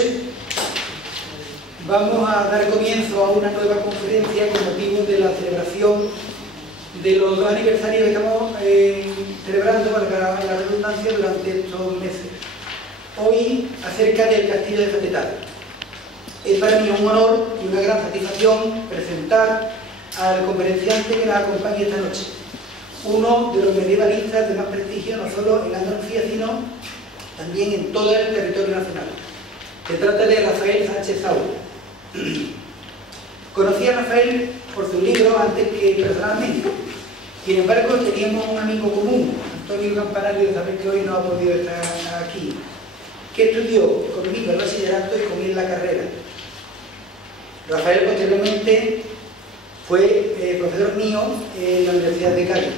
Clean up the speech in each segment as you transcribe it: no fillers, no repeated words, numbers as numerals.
noche vamos a dar comienzo a una nueva conferencia con motivo de la celebración de los 2 aniversarios que estamos celebrando, valga la redundancia, durante estos meses. Hoy, acerca del Castillo de Fetetaro. Es para mí un honor y una gran satisfacción presentar al conferenciante que nos acompaña esta noche, uno de los medievalistas de más prestigio, no solo en Andalucía, sino también en todo el territorio nacional. Se trata de Rafael Sánchez Saura. Conocí a Rafael por su libro antes que personalmente. Sin embargo, teníamos un amigo común, Antonio Campanario, sabes que hoy no ha podido estar aquí, que estudió conmigo el bachillerato y conmigo la carrera. Rafael posteriormente fue profesor mío en la Universidad de Cádiz.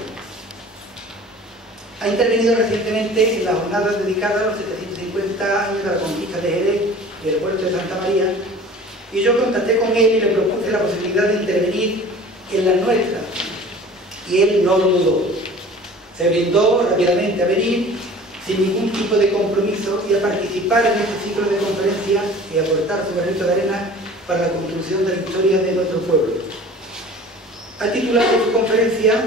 Ha intervenido recientemente en las jornadas dedicadas a los 750 años de la conquista de Jerez y el puerto de Santa María, y yo contacté con él y le propuse la posibilidad de intervenir en las nuestras, y él no lo dudó. Se brindó rápidamente a venir, sin ningún tipo de compromiso, y a participar en este ciclo de conferencias y aportar su granito de arena para la construcción de la historia de nuestro pueblo. Ha titulado su conferencia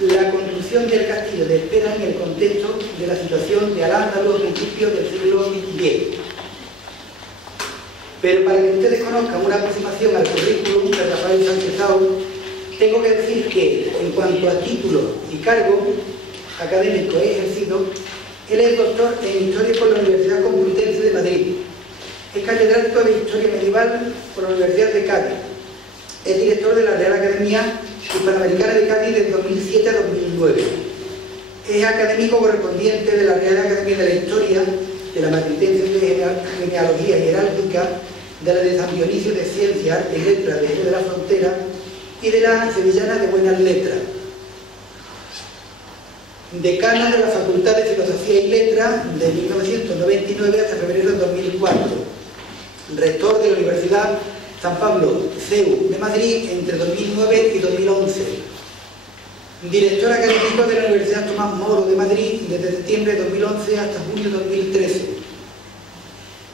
"La construcción del castillo de Espera en el contexto de la situación de Al-Ándalus a principios del siglo X". Pero para que ustedes conozcan una aproximación al currículum de Rafael Sánchez Saura, tengo que decir que, en cuanto a título y cargo académico ejercido, él es doctor en Historia por la Universidad Complutense de Madrid, es catedrático de Historia Medieval por la Universidad de Cádiz, es director de la Real Academia Hispanoamericana de Cádiz desde 2007 a 2009, es académico correspondiente de la Real Academia de la Historia, de la Matritense de Genealogía y Heráldica, de la de San Dionisio de Ciencia, Arte y Letras de Jerez de la Frontera y de la Sevillana de Buenas Letras. Decano de la Facultad de Filosofía y Letras de 1999 hasta febrero de 2004. Rector de la Universidad San Pablo CEU de Madrid entre 2009 y 2011. Director académico de la Universidad Tomás Moro de Madrid desde septiembre de 2011 hasta junio de 2013.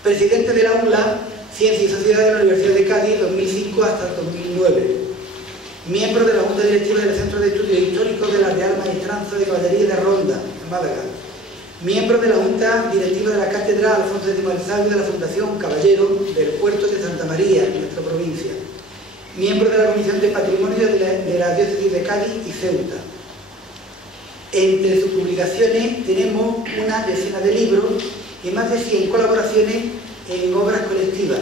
Presidente de la UNLA, Ciencia y Sociedad de la Universidad de Cádiz 2005 hasta 2009. Miembro de la Junta Directiva del Centro de Estudios Históricos de la Real Maestranza de Caballería de Ronda, en Málaga. Miembro de la Junta Directiva de la Cátedra Alfonso X el Sabio de la Fundación Caballero del Puerto de Santa María, en nuestra provincia. Miembro de la Comisión de Patrimonio de la Diócesis de Cádiz y Ceuta. Entre sus publicaciones tenemos una decena de libros y más de 100 colaboraciones en obras colectivas,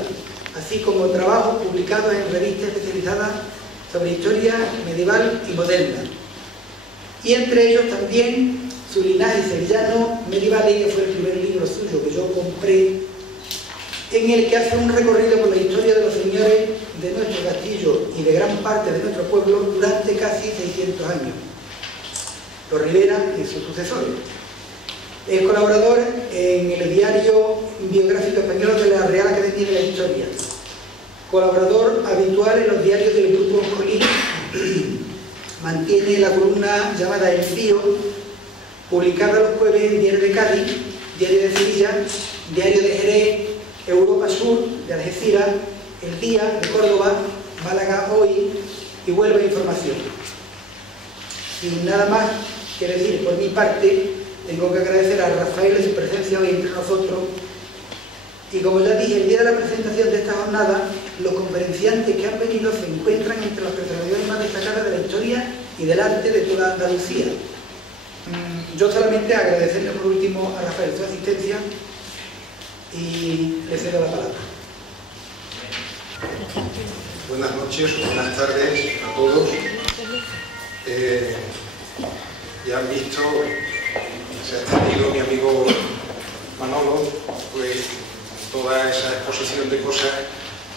así como trabajos publicados en revistas especializadas sobre historia medieval y moderna. Y entre ellos también su linaje sevillano medieval, que fue el primer libro suyo que yo compré, en el que hace un recorrido por la historia de los señores de nuestro castillo y de gran parte de nuestro pueblo durante casi 600 años, los Rivera y sus sucesores. Es colaborador en el diario biográfico español de la Real Academia de la Historia, colaborador habitual en los diarios del Grupo Colín, mantiene la columna llamada El Fío, publicada los jueves en Diario de Cádiz, Diario de Sevilla, Diario de Jerez, Europa Sur, de Algeciras, El Día, de Córdoba, Málaga Hoy y Huelva Información. Sin nada más que decir por mi parte, tengo que agradecer a Rafael su presencia hoy entre nosotros. Y como ya dije, el día de la presentación de esta jornada, los conferenciantes que han venido se encuentran entre las personalidades más destacadas de la historia y del arte de toda Andalucía. Yo solamente agradecerle por último a Rafael su asistencia y le cedo la palabra. Buenas noches, buenas tardes a todos. Ya han visto, se ha extendido mi amigo Manolo, pues toda esa exposición de cosas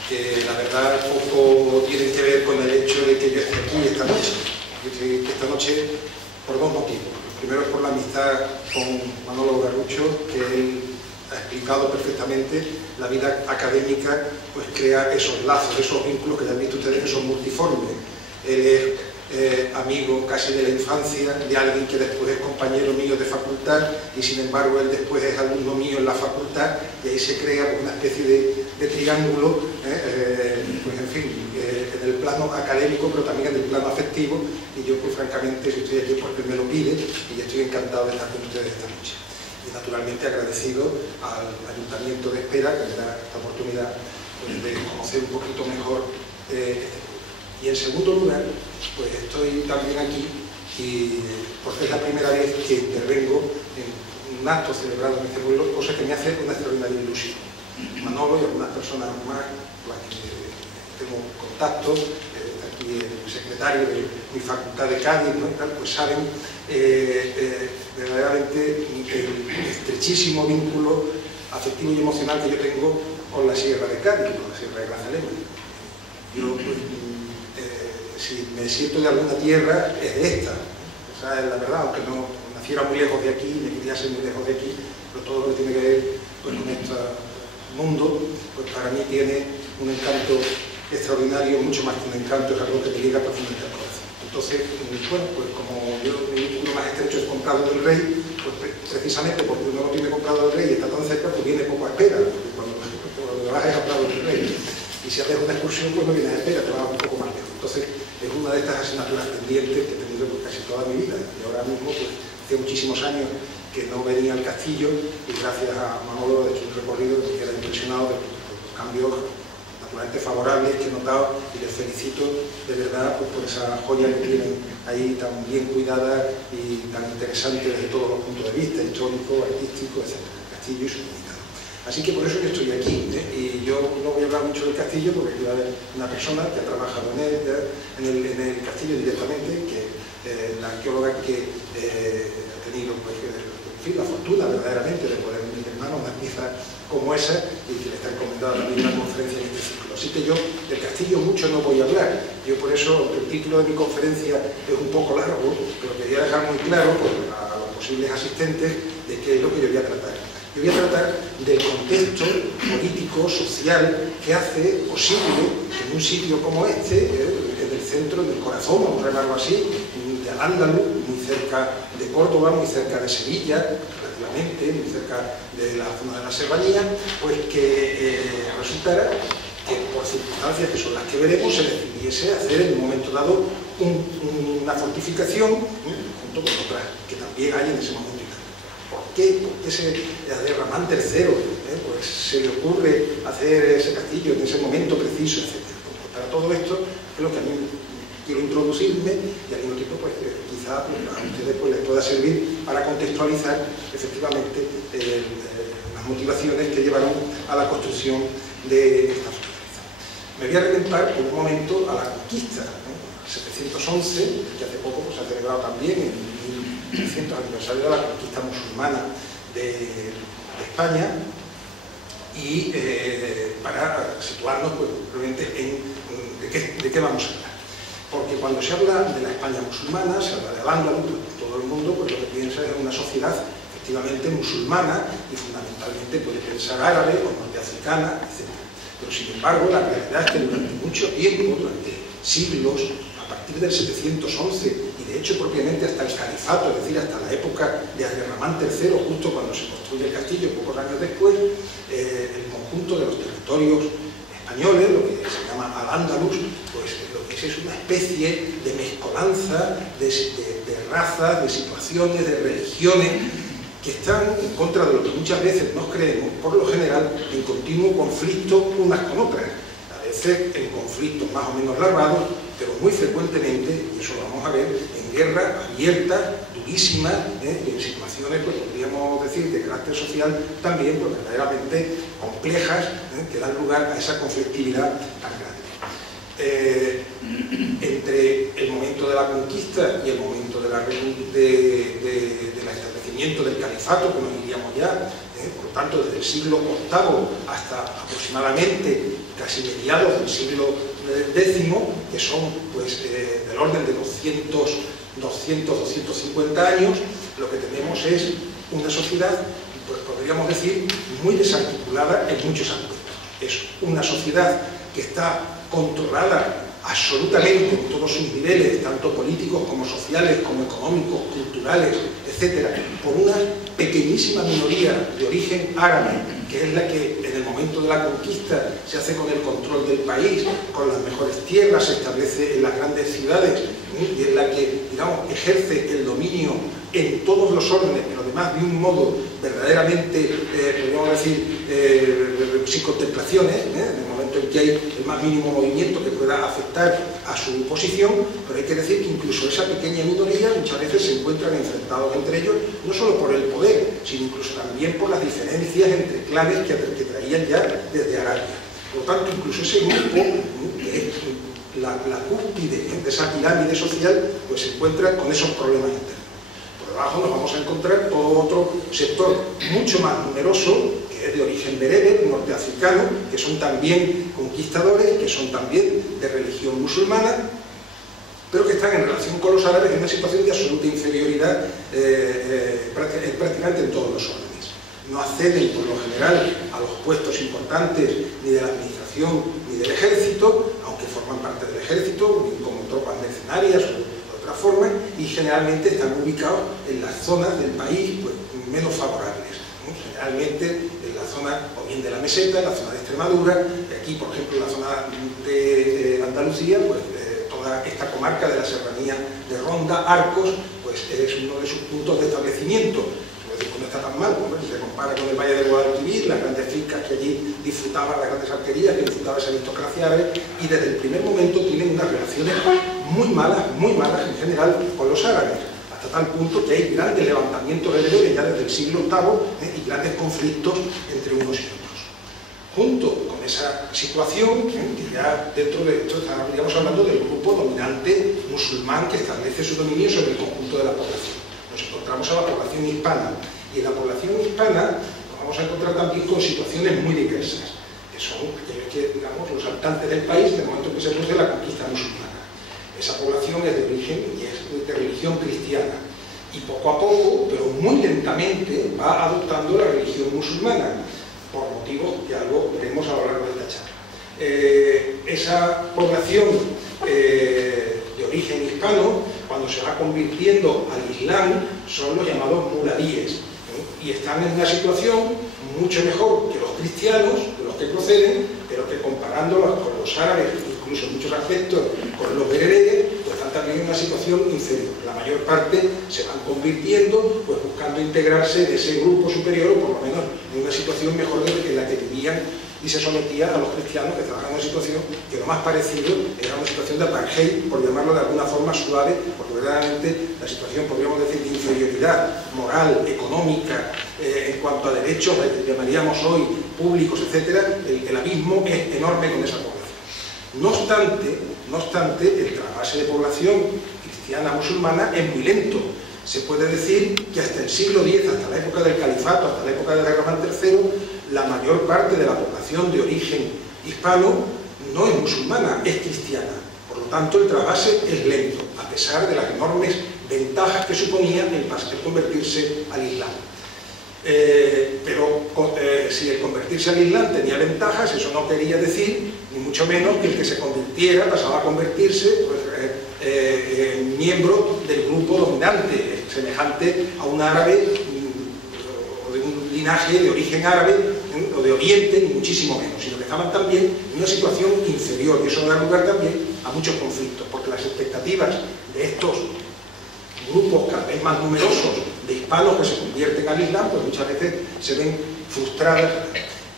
que la verdad poco tienen que ver con el hecho de que yo esté aquí esta noche. Esta noche por dos motivos. Primero es por la amistad con Manolo Garrucho, que él ha explicado perfectamente. La vida académica pues crea esos lazos, esos vínculos que ya han visto ustedes que son multiformes. Él es amigo casi de la infancia, de alguien que después es compañero mío de facultad y sin embargo él después es alumno mío en la facultad, y ahí se crea una especie de triángulo, pues en fin, en el plano académico pero también en el plano afectivo, y yo pues francamente estoy aquí porque me lo pide y estoy encantado de estar con ustedes esta noche. Y naturalmente agradecido al Ayuntamiento de Espera que me da esta oportunidad pues, de conocer un poquito mejor este pueblo. Y en segundo lugar, pues estoy también aquí y porque es la primera vez que intervengo en un acto celebrado en este pueblo, cosa que me hace una extraordinaria ilusión. Manolo y algunas personas más con las que tengo contacto, aquí el secretario de mi facultad de Cádiz, ¿no? Y tal, pues saben verdaderamente el estrechísimo vínculo afectivo y emocional que yo tengo con la Sierra de Cádiz, con la Sierra de Grazalema. Yo, pues, si me siento de alguna tierra, es de esta. O sea, es la verdad, aunque no naciera muy lejos de aquí, me criase muy lejos de aquí, pero todo lo que tiene que ver pues, con este mundo, pues para mí tiene un encanto extraordinario, mucho más que un encanto, es algo que me llega profundamente al corazón. Entonces, bueno, pues como yo mi vínculo más estrecho es con Prado del Rey, pues precisamente porque uno no tiene con Prado del Rey y está tan cerca, pues viene poco a Espera, porque cuando bajas a Prado del Rey y si haces una excursión, pues no vienes a Espera, te vas un poco más lejos. Entonces, es una de estas asignaturas pendientes que he tenido por casi toda mi vida, y ahora mismo, pues, hace muchísimos años que no venía al castillo, y gracias a Manolo he hecho un recorrido que me queda impresionado de los cambios naturalmente favorables que he notado, y les felicito de verdad pues, por esa joya que tienen ahí tan bien cuidada y tan interesante desde todos los puntos de vista, histórico, artístico, etc. El castillo y su comunidad. Así que por eso que estoy aquí, y yo no voy a hablar mucho del castillo porque hay una persona que ha trabajado en el castillo directamente, que la arqueóloga que ha tenido pues, en fin, la fortuna verdaderamente de poder unir en mano una pieza como esa y que le está encomendada también una conferencia en este ciclo. Así que yo del castillo mucho no voy a hablar. Yo por eso el título de mi conferencia es un poco largo, pero quería dejar muy claro pues, a los posibles asistentes de qué es lo que yo voy a tratar. Yo voy a tratar del contexto político, social, que hace posible que en un sitio como este, en el centro, en el corazón, vamos a llamarlo así, de Al-Ándalus, muy cerca de Córdoba, muy cerca de Sevilla, relativamente, muy cerca de la zona de la Serranía, pues que resultara que por circunstancias que son las que veremos, se decidiese hacer en un momento dado una fortificación junto con otras que también hay en ese momento. ¿Por qué? ¿Por qué a Ramán III pues se le ocurre hacer ese castillo en ese momento preciso, etcétera? Pues para todo esto es lo que a mí quiero introducirme y al mismo tiempo pues, quizá pues, a ustedes pues, les pueda servir para contextualizar efectivamente las motivaciones que llevaron a la construcción de esta fortaleza. Me voy a remontar por un momento a la conquista, 711, que hace poco pues, se ha celebrado también en 1100 aniversario de la conquista musulmana de España, y para situarnos pues, realmente en de qué vamos a hablar. Porque cuando se habla de la España musulmana, se habla de Al-Ándalus, pues, todo el mundo pues, lo que piensa es una sociedad efectivamente musulmana y fundamentalmente puede pensar árabe o norteafricana, etc. Pero sin embargo la realidad es que durante mucho tiempo, durante siglos, a partir del 711 y de hecho propiamente hasta el califato, es decir, hasta la época de Ramán III, justo cuando se construye el castillo, pocos años después, el conjunto de los territorios españoles, lo que se llama Al-Ándalus, pues lo que es una especie de mezcolanza de razas, de situaciones, de religiones, que están en contra de lo que muchas veces nos creemos, por lo general, en continuo conflicto unas con otras. A veces en conflictos más o menos larvados, pero muy frecuentemente, y eso lo vamos a ver, en guerra abierta, durísima, y en situaciones, pues podríamos decir, de carácter social también, pues verdaderamente complejas, que dan lugar a esa conflictividad tan grande. Entre el momento de la conquista y el momento del establecimiento del califato, que nos diríamos ya, por lo tanto desde el siglo VIII hasta aproximadamente casi mediados del siglo X, que son pues, del orden de 250 años, lo que tenemos es una sociedad, pues podríamos decir, muy desarticulada en muchos aspectos. Es una sociedad que está controlada absolutamente en todos sus niveles, tanto políticos como sociales, como económicos, culturales, etcétera, por una pequeñísima minoría de origen árabe, que es la que en el momento de la conquista se hace con el control del país, con las mejores tierras, se establece en las grandes ciudades, y es la que, digamos, ejerce el dominio en todos los órdenes, pero además de un modo verdaderamente, podríamos decir, sin contemplaciones, en el momento en que hay el más mínimo movimiento que pueda afectar a su posición, pero hay que decir que incluso esa pequeña minoría muchas veces se encuentran enfrentados entre ellos, no solo por el poder, sino incluso también por las diferencias entre clanes que traían ya desde Arabia. Por lo tanto, incluso ese grupo, que es la cúspide de esa pirámide social, pues se encuentra con esos problemas internos. Abajo nos vamos a encontrar todo otro sector mucho más numeroso, que es de origen bereber, norteafricano, que son también conquistadores, que son también de religión musulmana, pero que están en relación con los árabes en una situación de absoluta inferioridad prácticamente en todos los órdenes. No acceden por lo general a los puestos importantes ni de la administración ni del ejército, aunque forman parte del ejército, como tropas mercenarias forma, y generalmente están ubicados en las zonas del país pues, menos favorables, ¿no? Generalmente en la zona o bien de la meseta, en la zona de Extremadura, aquí por ejemplo en la zona de Andalucía, pues toda esta comarca de la serranía de Ronda, Arcos, pues es uno de sus puntos de establecimiento. No está tan mal, ¿no? Si se compara con el Valle de Guadalquivir, las grandes fincas que allí disfrutaban, las grandes alquerías que disfrutaba esa aristocracia árabe, y desde el primer momento tienen unas relaciones muy malas en general con los árabes, hasta tal punto que hay grandes levantamientos rebeldes ya desde el siglo VIII y grandes conflictos entre unos y otros. Junto con esa situación, que ya dentro de esto estaríamos hablando del grupo dominante musulmán que establece su dominio sobre el conjunto de la población. Nos encontramos a la población hispana, y en la población hispana nos vamos a encontrar también con situaciones muy diversas, que son digamos, los habitantes del país en el momento en que se produce la conquista musulmana. Esa población es de origen y es de religión cristiana, y poco a poco, pero muy lentamente, va adoptando la religión musulmana, por motivos que algo veremos a lo largo de esta charla. Esa población de origen hispano, cuando se va convirtiendo al Islam, son los llamados muladíes, y están en una situación mucho mejor que los cristianos, de los que proceden, pero que comparándolos con los árabes, incluso en muchos aspectos con los bereberes, pues están también en una situación inferior. La mayor parte se van convirtiendo, pues buscando integrarse en ese grupo superior, o por lo menos en una situación mejor que la que vivían y se sometía a los cristianos, que estaban en una situación que lo más parecido era una situación de apartheid, por llamarlo de alguna forma suave, porque verdaderamente la situación, podríamos decir, de inferioridad moral, económica, en cuanto a derechos, llamaríamos hoy públicos, etcétera, el abismo es enorme con esa población. No obstante, el trasvase de población cristiana musulmana es muy lento. Se puede decir que hasta el siglo X, hasta la época del califato, hasta la época de Rahman III, la mayor parte de la población de origen hispano no es musulmana, es cristiana. Por lo tanto, el trasvase es lento, a pesar de las enormes ventajas que suponía el convertirse al Islam. Pero si el convertirse al Islam tenía ventajas, eso no quería decir, ni mucho menos, que el que se convirtiera pasaba a convertirse miembro del grupo dominante, semejante a un árabe o de un linaje de origen árabe o de Oriente, ni muchísimo menos, sino que estaban también en una situación inferior, y eso da lugar también a muchos conflictos, porque las expectativas de estos grupos cada vez más numerosos de hispanos que se convierten al Islam, pues muchas veces se ven frustradas.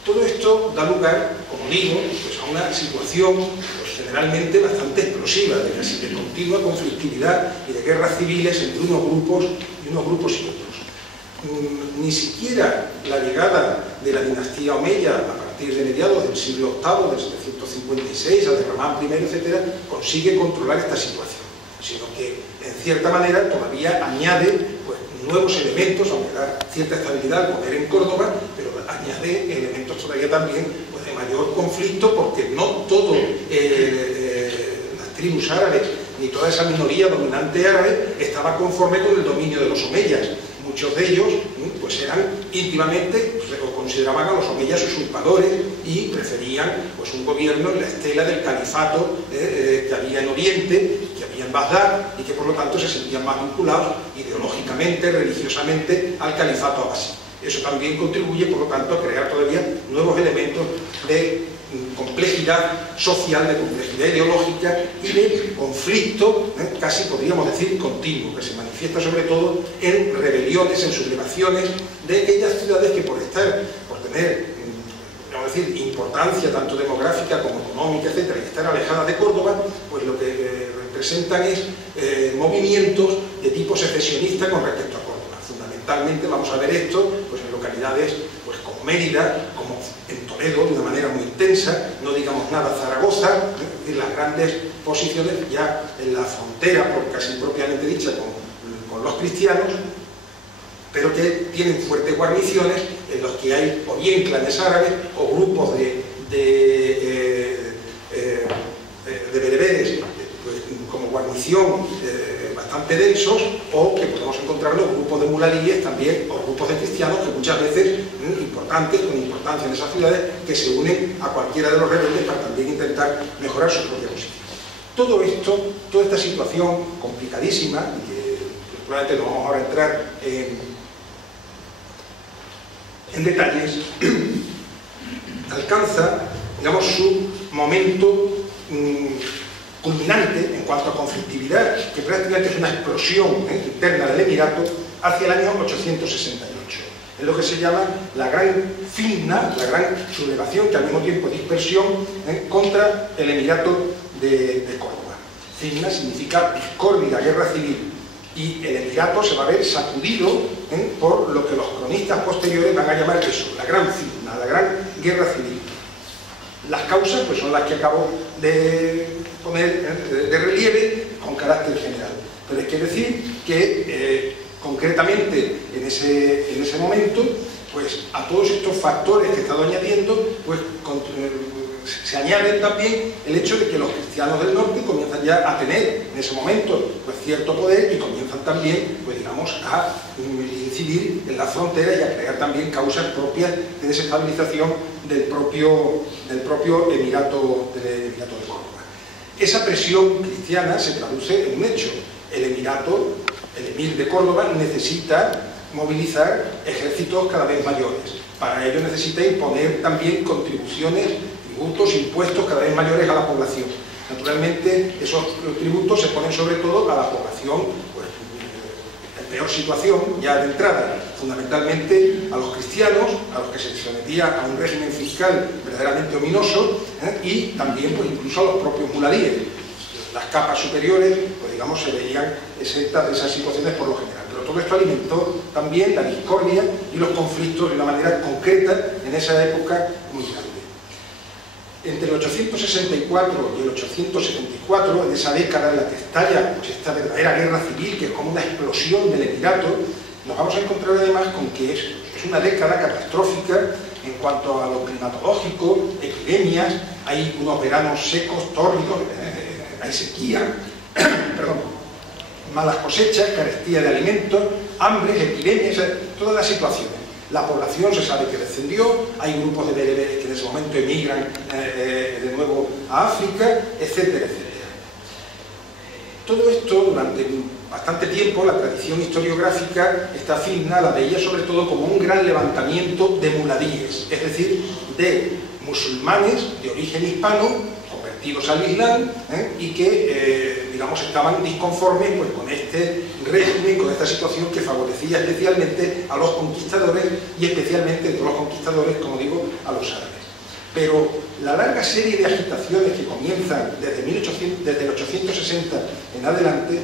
Todo esto da lugar, como digo, pues a una situación pues generalmente bastante explosiva, de casi de continua conflictividad y de guerras civiles entre unos grupos y otros. Ni siquiera la llegada de la dinastía Omeya a partir de mediados del siglo VIII, del 756, a Rahman I, etc., consigue controlar esta situación, sino que en cierta manera todavía añade pues, nuevos elementos, aunque da cierta estabilidad al poder en Córdoba, pero añade elementos todavía también pues, de mayor conflicto, porque no todo las tribus árabes ni toda esa minoría dominante árabe estaba conforme con el dominio de los omeyas. Muchos de ellos pues eran íntimamente, o consideraban a los omeyas usurpadores y preferían pues, un gobierno en la estela del califato que había en Oriente, que había en Bagdad, y que por lo tanto se sentían más vinculados ideológicamente, religiosamente al califato abasí. Eso también contribuye, por lo tanto, a crear todavía nuevos elementos de complejidad social, de complejidad ideológica y de conflicto, casi podríamos decir continuo, que se manifiesta sobre todo en rebeliones, en sublevaciones de aquellas ciudades que por tener, vamos a decir, importancia tanto demográfica como económica, etcétera, y estar alejadas de Córdoba, pues lo que representan es movimientos de tipo secesionista con respecto a Córdoba. Fundamentalmente vamos a ver esto pues, en localidades pues, como Mérida, como en Toledo, de una manera muy intensa, no digamos nada Zaragoza, es decir, las grandes posiciones ya en la frontera, por casi propiamente dicha, con los cristianos, pero que tienen fuertes guarniciones en los que hay o bien clanes árabes o grupos de bereberes pues, como guarnición bastante densos, o que podemos encontrarnos grupos de muladíes también, o grupos de cristianos que muchas veces importantes, con importancia en esas ciudades, que se unen a cualquiera de los rebeldes para también intentar mejorar su propia posición. Todo esto, toda esta situación complicadísima, y que probablemente no vamos ahora a entrar en detalles, alcanza, digamos, su momento culminante en cuanto a conflictividad, que prácticamente es una explosión interna del Emirato, hacia el año 868. Es lo que se llama la gran fitna, la gran sublevación, que al mismo tiempo dispersión, contra el Emirato de Córdoba. Fitna significa discordia, guerra civil, y el Emirato se va a ver sacudido por lo que los cronistas posteriores van a llamar eso, la gran fitna, la gran guerra civil. Las causas pues, son las que acabo de poner de relieve con carácter general. Pero hay que decir que concretamente en ese momento, pues a todos estos factores que he estado añadiendo, pues se añade también el hecho de que los cristianos del norte comienzan ya a tener en ese momento pues, cierto poder, y comienzan también, pues digamos, a incidir en la frontera y a crear también causas propias de desestabilización del propio Emirato de Córdoba. Esa presión cristiana se traduce en un hecho. El emir de Córdoba necesita movilizar ejércitos cada vez mayores. Para ello necesita imponer también contribuciones, tributos, impuestos cada vez mayores a la población. Naturalmente, esos tributos se ponen sobre todo a la población pues, en peor situación, ya de entrada, fundamentalmente a los cristianos, a los que se sometía a un régimen fiscal verdaderamente ominoso, y también pues, incluso a los propios muladíes. Las capas superiores, pues digamos, se veían exentas de esas situaciones por lo general. Pero todo esto alimentó también la discordia y los conflictos de una manera concreta en esa época muy grande. Entre el 864 y el 874, en esa década en la que estalla pues, esta verdadera guerra civil, que es como una explosión del Emirato, nos vamos a encontrar además con que es una década catastrófica en cuanto a lo climatológico, epidemias, hay unos veranos secos, tórridos, hay sequía, malas cosechas, carestía de alimentos, hambres, epidemias, todas las situaciones. La población se sabe que descendió, hay grupos de bereberes que en ese momento emigran de nuevo a África, etcétera, etcétera. Todo esto, durante bastante tiempo, la tradición historiográfica, esta fitna, la veía sobre todo como un gran levantamiento de muladíes, es decir, de musulmanes de origen hispano, convertidos al Islam, y que, digamos, estaban disconformes pues, con este régimen, con esta situación que favorecía especialmente a los conquistadores, y especialmente de los conquistadores, como digo, a los árabes. Pero la larga serie de agitaciones que comienzan desde el 860 en adelante,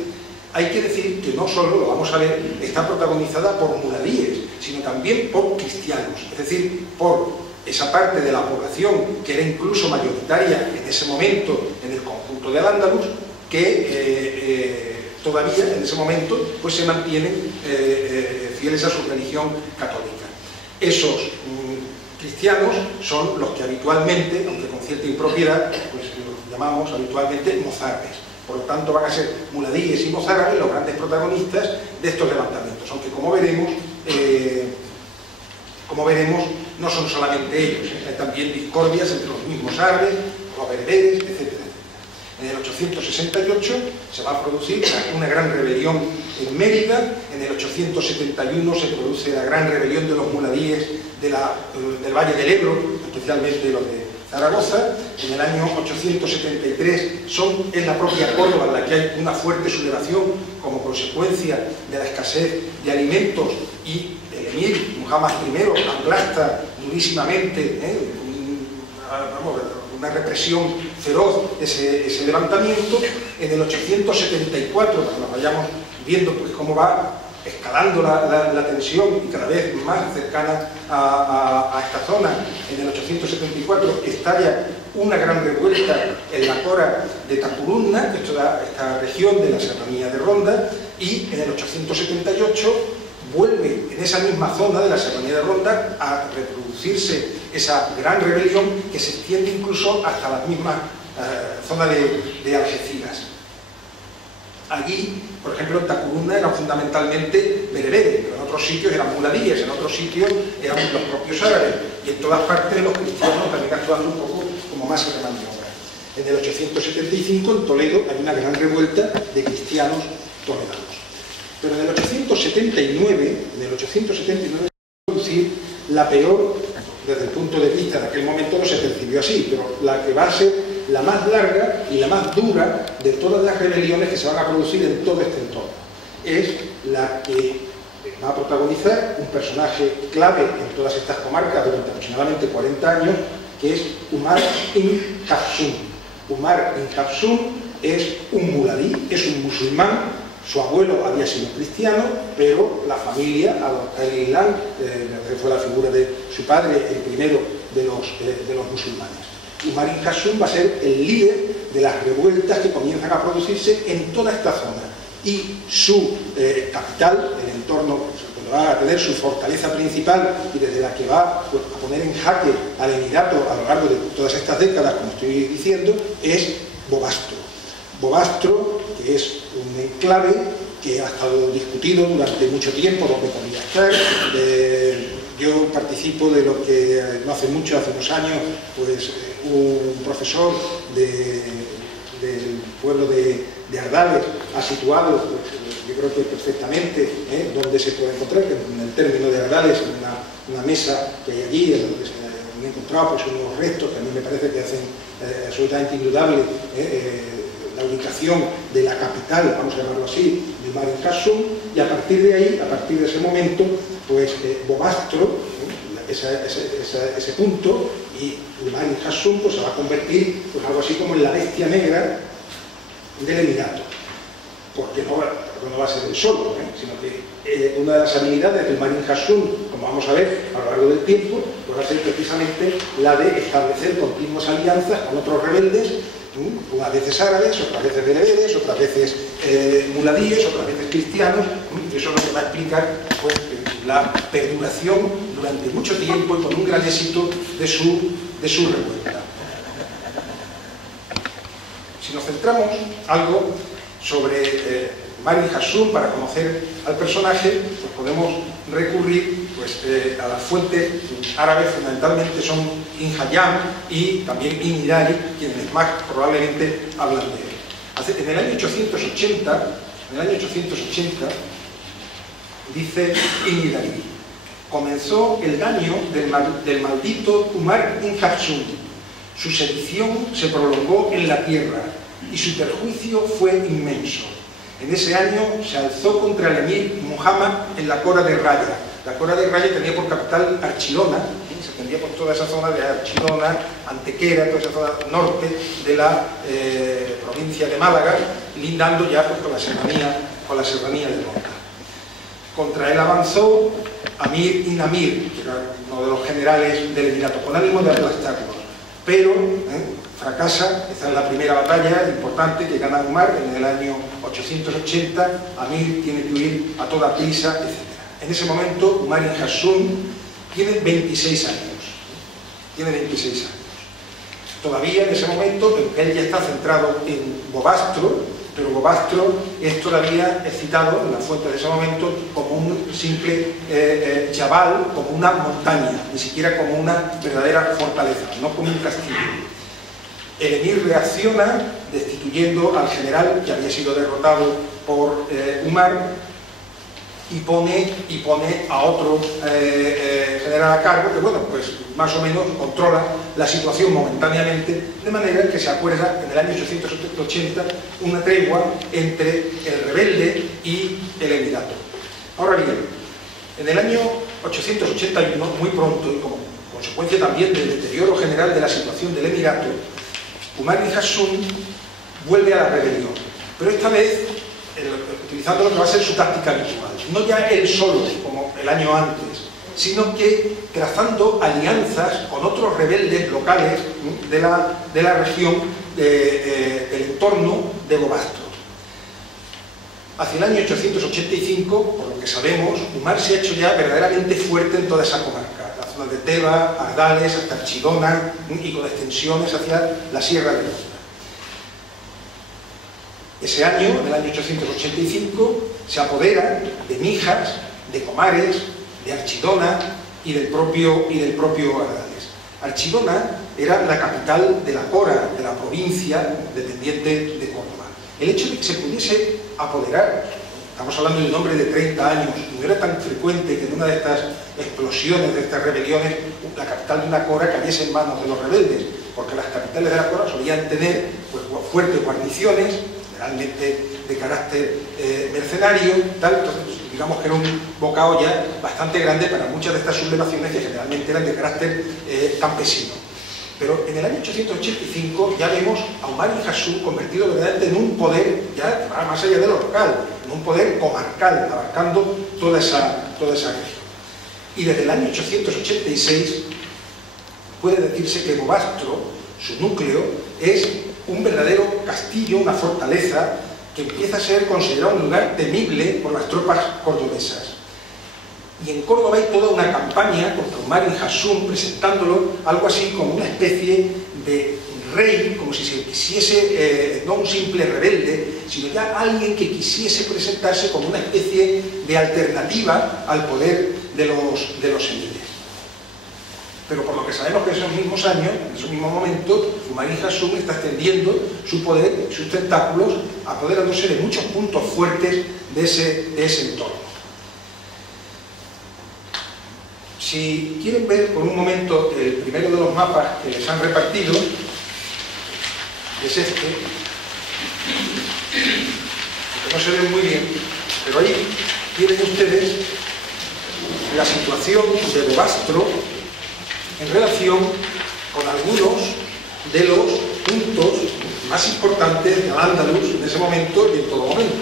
hay que decir que no solo, lo vamos a ver, está protagonizada por muladíes, sino también por cristianos, es decir, por esa parte de la población que era incluso mayoritaria en ese momento en el conjunto de Al-Ándalus, que todavía en ese momento pues se mantienen fieles a su religión católica. Esos cristianos son los que habitualmente, aunque con cierta impropiedad, pues los llamamos habitualmente mozárabes. Por lo tanto van a ser muladíes y mozárabes los grandes protagonistas de estos levantamientos, aunque como veremos no son solamente ellos, hay también discordias entre los mismos árabes, los bereberes, etc. En el 868 se va a producir una gran rebelión en Mérida, en el 871 se produce la gran rebelión de los muladíes del Valle del Ebro, especialmente los de Zaragoza. En el año 873 es la propia Córdoba en la que hay una fuerte sublevación como consecuencia de la escasez de alimentos, y el emir Muhammad I aplasta durísimamente, una represión feroz ese levantamiento. En el 874, cuando nos vayamos viendo pues cómo va escalando la tensión y cada vez más cercana a esta zona, en el 874 estalla una gran revuelta en la cora de Tacurunna, esta región de la serranía de Ronda, y en el 878 vuelve en esa misma zona de la serranía de Ronda a reproducirse esa gran rebelión que se extiende incluso hasta la misma zona de Algeciras. Allí, por ejemplo, en Tacurunna eran fundamentalmente bereberes, pero en otros sitios eran muladíes, en otros sitios eran los propios árabes, y en todas partes los cristianos también actuando un poco como más de maniobra. En el 875 en Toledo hay una gran revuelta de cristianos toledanos. Pero en el 879 va a producir la peor, desde el punto de vista de aquel momento no se percibió así, pero la que va a ser la más larga y la más dura de todas las rebeliones que se van a producir en todo este entorno. Es la que va a protagonizar un personaje clave en todas estas comarcas durante aproximadamente 40 años, que es Umar ibn Hafsun. Umar ibn Hafsun es un muladí, es un musulmán. Su abuelo había sido cristiano, pero la familia adoptó el Islam, fue la figura de su padre, el primero de los musulmanes. Umar ibn Hafsun va a ser el líder de las revueltas que comienzan a producirse en toda esta zona, y su capital, el entorno, donde va a tener su fortaleza principal y desde la que va a poner en jaque al emirato a lo largo de todas estas décadas, como estoy diciendo, es Bobastro. Bobastro, que es un enclave que ha estado discutido durante mucho tiempo dónde podría estar. Yo participo de lo que no hace mucho, hace unos años, pues un profesor del pueblo de Ardales ha situado, pues, yo creo que perfectamente, donde se puede encontrar, que en el término de Ardales, en una mesa que hay allí, donde se han encontrado pues, unos restos que a mí me parece que hacen absolutamente indudable la ubicación de la capital, vamos a llamarlo así, de Umar ibn Hafsun, y a partir de ahí, a partir de ese momento, pues Bobastro, ese punto, y Umar ibn Hafsun pues, se va a convertir pues, algo así como en la bestia negra del emirato, porque no va a ser él solo, sino que una de las habilidades de Umar ibn Hafsun, como vamos a ver a lo largo del tiempo, pues va a ser precisamente la de establecer continuas alianzas con otros rebeldes, unas veces árabes, otras veces bereberes, otras veces muladíes, otras veces cristianos, y eso es lo que va a explicar pues, la perduración durante mucho tiempo y con un gran éxito de su revuelta. Si nos centramos algo sobre Umar ibn Hafsun para conocer al personaje, pues podemos recurrir pues, a las fuentes árabes, fundamentalmente son Ibn Hayyam y también Ibn Hidari, quienes más probablemente hablan de él. En el año 880, dice Ibn Hidari, comenzó el daño del maldito Umar ibn Hafsun. Su sedición se prolongó en la tierra y su perjuicio fue inmenso. En ese año se alzó contra el emir Muhammad en la Cora de Raya. La Cora de Raya tenía por capital Archidona, se extendía por toda esa zona de Archidona, Antequera, toda esa zona norte de la provincia de Málaga, lindando ya pues, con la serranía de Ronda. Contra él avanzó Amir ibn Amir, que era uno de los generales del emirato, con ánimo de aplastarlos, pero fracasa. Esta es la primera batalla importante que gana Umar en el año 880. Amir tiene que huir a toda prisa, etc. En ese momento Umar ibn Hafsun tiene 26 años. Todavía en ese momento él ya está centrado en Bobastro, pero Bobastro es todavía citado en las fuentes de ese momento como un simple chaval, como una montaña, ni siquiera como una verdadera fortaleza, no como un castillo. El emir reacciona destituyendo al general que había sido derrotado por Umar y pone a otro general a cargo que, bueno, pues más o menos controla la situación momentáneamente, de manera que se acuerda en el año 880 una tregua entre el rebelde y el emirato. Ahora bien, en el año 881, muy pronto, y como consecuencia también del deterioro general de la situación del emirato, Umar ibn Hassún vuelve a la rebelión, pero esta vez utilizando lo que va a ser su táctica habitual, no ya él solo como el año antes, sino que trazando alianzas con otros rebeldes locales de la región del entorno de Bobastro. Hacia el año 885, por lo que sabemos, Umar se ha hecho ya verdaderamente fuerte en toda esa comarca, la zona de Teba, Ardales, hasta Archidona y con extensiones hacia la Sierra de Lorca. Ese año, en el año 885, se apodera de Mijas, de Comares, de Archidona y del propio Ardales. Archidona era la capital de la Cora, de la provincia dependiente de Córdoba. El hecho de que se pudiese apoderar, estamos hablando de un hombre de 30 años, no era tan frecuente que en una de estas explosiones, de estas rebeliones, la capital de una Cora cayese en manos de los rebeldes, porque las capitales de la Cora solían tener pues, fuertes guarniciones, generalmente de carácter mercenario, tal. Entonces, digamos que era un bocado ya bastante grande para muchas de estas sublevaciones que generalmente eran de carácter campesino. Pero en el año 885 ya vemos a Umar ibn Hassún convertido verdaderamente en un poder, ya más allá de lo local, en un poder comarcal, abarcando toda esa región. Y desde el año 886 puede decirse que Bobastro, su núcleo, es un verdadero castillo, una fortaleza que empieza a ser considerado un lugar temible por las tropas cordobesas. Y en Córdoba hay toda una campaña contra Umar ibn Hassún, presentándolo algo así como una especie de rey, como si se quisiese, no un simple rebelde, sino ya alguien que quisiese presentarse como una especie de alternativa al poder de los emires. Pero por lo que sabemos que en esos mismos años, en esos mismos momentos, Umar ibn Hassún está extendiendo su poder, sus tentáculos, apoderándose de muchos puntos fuertes de ese entorno. Si quieren ver por un momento el primero de los mapas que les han repartido, es este, que no se ve muy bien, pero ahí tienen ustedes la situación de Bobastro en relación con algunos de los puntos más importantes de Al-Ándalus en ese momento y en todo momento.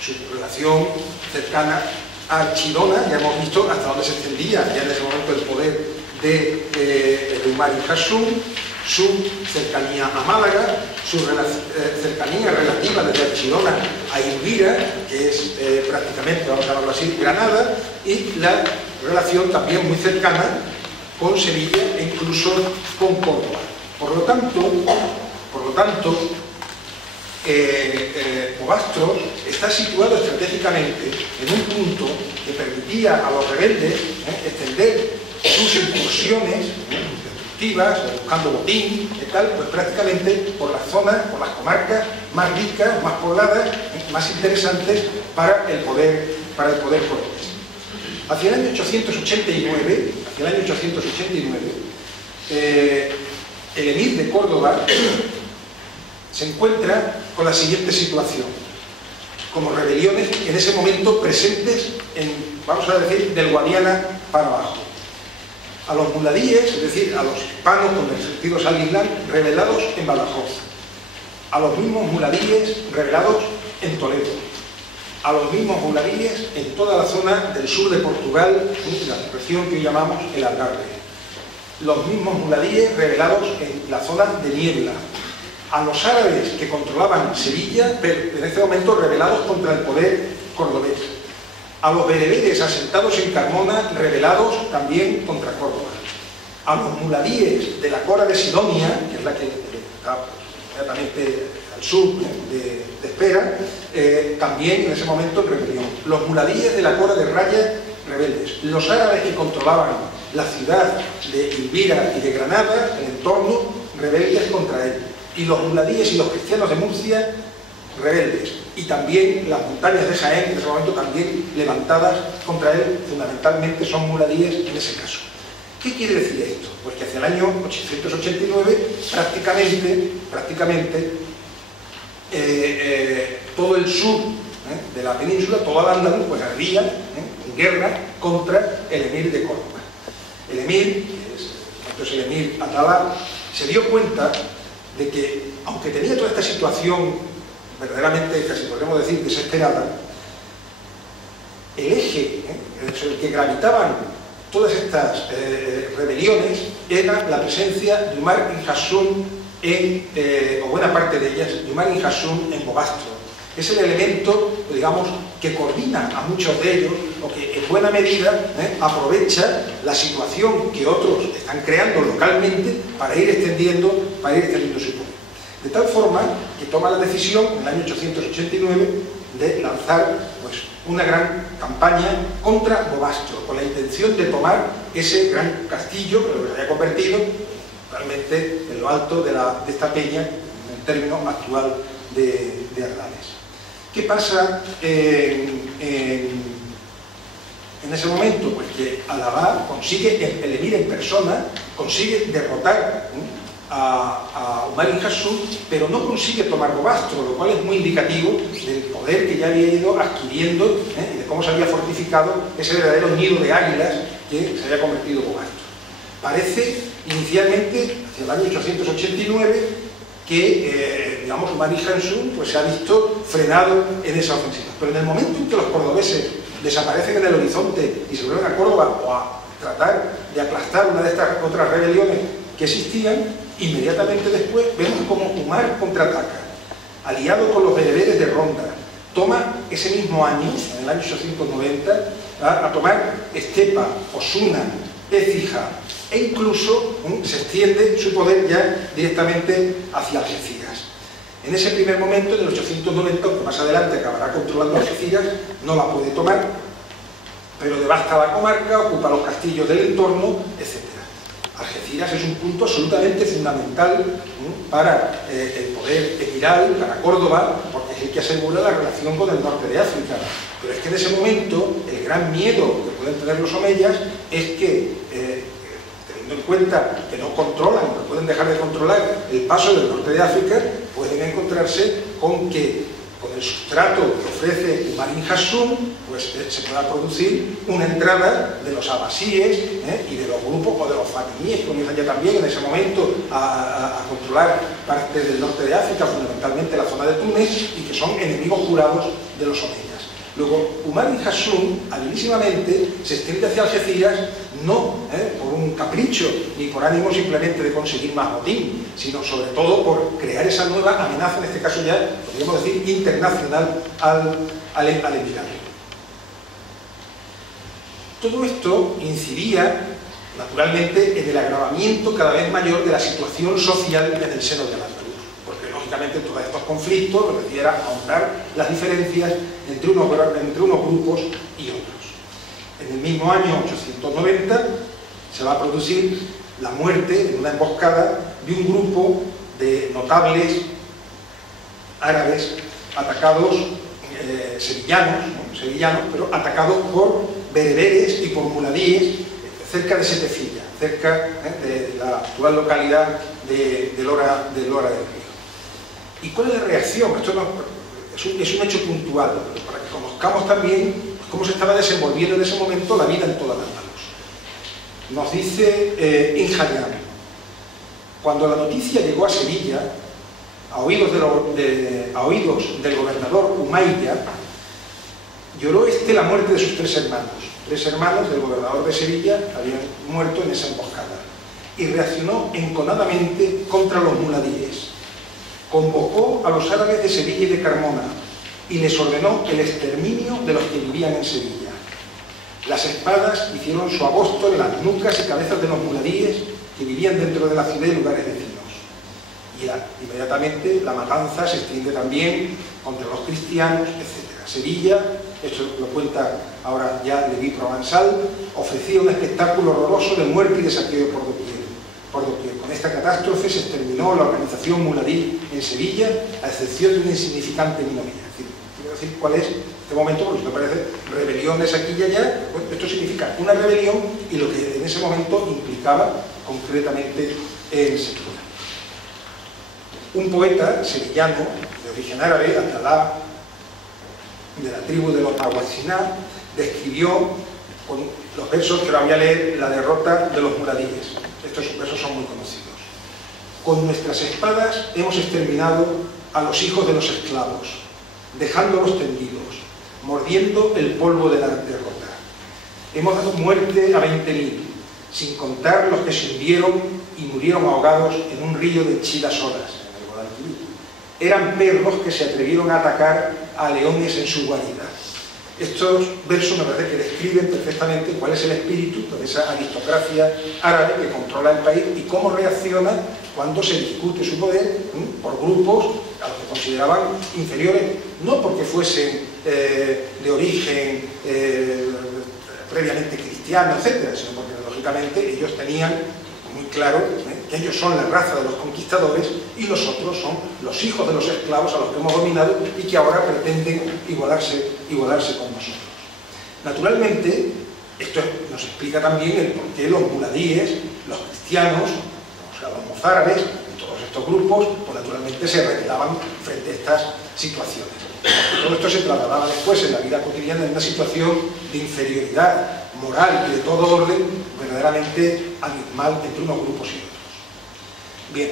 Su relación cercana a Archidona, ya hemos visto hasta dónde se extendía ya en ese momento el poder de Umar ibn Hassún, su cercanía a Málaga, su cercanía relativa desde Archidona a Elvira, que es prácticamente, vamos a llamarlo así, Granada, y la relación también muy cercana con Sevilla e incluso con Córdoba. Por lo tanto, Bobastro está situado estratégicamente en un punto que permitía a los rebeldes extender sus incursiones destructivas, buscando botín y tal, pues prácticamente por las zonas, por las comarcas más ricas, más pobladas, más interesantes para el poder cordobés. Hacia el año 889, el emir de Córdoba se encuentra con la siguiente situación, como rebeliones en ese momento presentes en, vamos a decir, del Guadiana para abajo. A los muladíes, es decir, a los hispanos convertidos al Islam, rebelados en Badajoz. A los mismos muladíes rebelados en Toledo. A los mismos muladíes en toda la zona del sur de Portugal, la región que hoy llamamos el Algarve. Los mismos muladíes rebelados en la zona de Niebla. A los árabes que controlaban Sevilla, pero en este momento rebelados contra el poder cordobés. A los bereberes asentados en Carmona, rebelados también contra Córdoba. A los muladíes de la Cora de Sidonia, que es la que está inmediatamente al sur de Espera, también en ese momento en rebelión. Los muladíes de la Cora de Raya, rebeldes. Los árabes que controlaban la ciudad de Elvira y de Granada, el entorno, rebeldes contra él. Y los muladíes y los cristianos de Murcia, rebeldes. Y también las montañas de Jaén, en ese momento también levantadas contra él, fundamentalmente son muladíes en ese caso. ¿Qué quiere decir esto? Pues que hacia el año 889 prácticamente todo el sur de la península, todo Al-Ándalus, pues ardía en guerra contra el emir de Córdoba. El emir, que es el emir Atalá, se dio cuenta de que, aunque tenía toda esta situación verdaderamente, casi podríamos decir, desesperada, el eje sobre el que gravitaban todas estas rebeliones era la presencia de Umar ibn Hassún o buena parte de ellas, de Umar ibn Hassún en Bobastro. Es el elemento, digamos, que coordina a muchos de ellos, o que en buena medida aprovecha la situación que otros están creando localmente para ir extendiendo su poder. De tal forma que toma la decisión en el año 889 de lanzar pues, una gran campaña contra Bobastro, con la intención de tomar ese gran castillo, pero que se haya convertido realmente en lo alto de esta peña, en el término actual de Ardales. ¿Qué pasa en ese momento? Pues que Alabá consigue, el emir en persona, consigue derrotar a Umar ibn Hassún, pero no consigue tomar Bobastro, lo cual es muy indicativo del poder que ya había ido adquiriendo y de cómo se había fortificado ese verdadero nido de águilas que se había convertido Bobastro. Parece inicialmente, hacia el año 889, que digamos, Umar ibn Hassún pues, se ha visto frenado en esa ofensiva. Pero en el momento en que los cordobeses desaparecen en el horizonte y se vuelven a Córdoba o a tratar de aplastar una de estas otras rebeliones que existían, inmediatamente después vemos como Umar contraataca, aliado con los bereberes de Ronda, toma ese mismo año, en el año 890, a tomar Estepa, Osuna, Écija, e incluso se extiende su poder ya directamente hacia Algeciras. En ese primer momento, en el 890, que más adelante acabará controlando Algeciras, no la puede tomar, pero devasta la comarca, ocupa los castillos del entorno, etc. Algeciras es un punto absolutamente fundamental para el poder emiral, para Córdoba, porque es el que asegura la relación con el norte de África. Pero es que en ese momento el gran miedo que pueden tener los omeyas es que, teniendo en cuenta que no controlan, que pueden dejar de controlar el paso del norte de África, pueden encontrarse con que con el sustrato que ofrece Umar ibn Hassún, pues se pueda producir una entrada de los abasíes y de los grupos, o de los fatimíes, que comienzan ya también en ese momento a controlar partes del norte de África, fundamentalmente la zona de Túnez, y que son enemigos jurados de los omeyas. Luego, Umar ibn Hassún, habilísimamente, se extiende hacia Algeciras, no por un capricho, ni por ánimo simplemente de conseguir más botín, sino sobre todo por crear esa nueva amenaza, en este caso ya, podríamos decir, internacional al emirato. Todo esto incidía, naturalmente, en el agravamiento cada vez mayor de la situación social en el seno de Al-Ándalus, porque lógicamente todos estos conflictos lo que hacía era aumentar las diferencias entre unos grupos y otros. En el mismo año 890 se va a producir la muerte en una emboscada de un grupo de notables árabes atacados, sevillanos, pero atacados por bereberes y por muladíes cerca de Setefilla, cerca de la actual localidad de Lora del Río. ¿Y cuál es la reacción? Esto es un hecho puntual, pero para que conozcamos también cómo se estaba desenvolviendo en ese momento la vida en toda Al-Ándalus. Nos dice Ibn Hayyam: cuando la noticia llegó a Sevilla, a oídos del gobernador Umayya, lloró la muerte de sus tres hermanos. Tres hermanos del gobernador de Sevilla habían muerto en esa emboscada, y reaccionó enconadamente contra los muladíes. Convocó a los árabes de Sevilla y de Carmona y les ordenó el exterminio de los que vivían en Sevilla. Las espadas hicieron su agosto en las nucas y cabezas de los muladíes que vivían dentro de la ciudad y lugares vecinos. Y inmediatamente la matanza se extiende también contra los cristianos, etc. Sevilla, esto lo cuenta ahora ya Levi Provençal, ofrecía un espectáculo horroroso de muerte y de saqueo por doquier. Con esta catástrofe se exterminó la organización muladí en Sevilla, a excepción de una insignificante minoría. Es decir, quiero decir cuál es este momento, porque si no parece rebeliones aquí y allá, bueno, esto significa una rebelión y lo que en ese momento implicaba concretamente en Sevilla. Un poeta sevillano, de origen árabe, Abdalá, de la tribu de los Aguasiná, describió con los versos que ahora voy a leer la derrota de los muladíes. Estos versos son muy conocidos. Con nuestras espadas hemos exterminado a los hijos de los esclavos, dejándolos tendidos, mordiendo el polvo de la derrota. Hemos dado muerte a 20.000, sin contar los que se hundieron y murieron ahogados en un río de chilas olas. Eran perros que se atrevieron a atacar a leones en su guarida. Estos versos me parece que describen perfectamente cuál es el espíritu de esa aristocracia árabe que controla el país y cómo reacciona cuando se discute su poder por grupos a los que consideraban inferiores, no porque fuesen de origen previamente cristiano, etcétera, sino porque lógicamente ellos tenían muy claro que ellos son la raza de los conquistadores y nosotros son los hijos de los esclavos a los que hemos dominado y que ahora pretenden igualarse con nosotros. Naturalmente, esto nos explica también el por qué los muladíes, los cristianos, o sea, los mozárabes, todos estos grupos, pues naturalmente se rebelaban frente a estas situaciones. Todo esto se trasladaba después en la vida cotidiana en una situación de inferioridad moral y de todo orden verdaderamente abismal entre unos grupos y otros. Bien,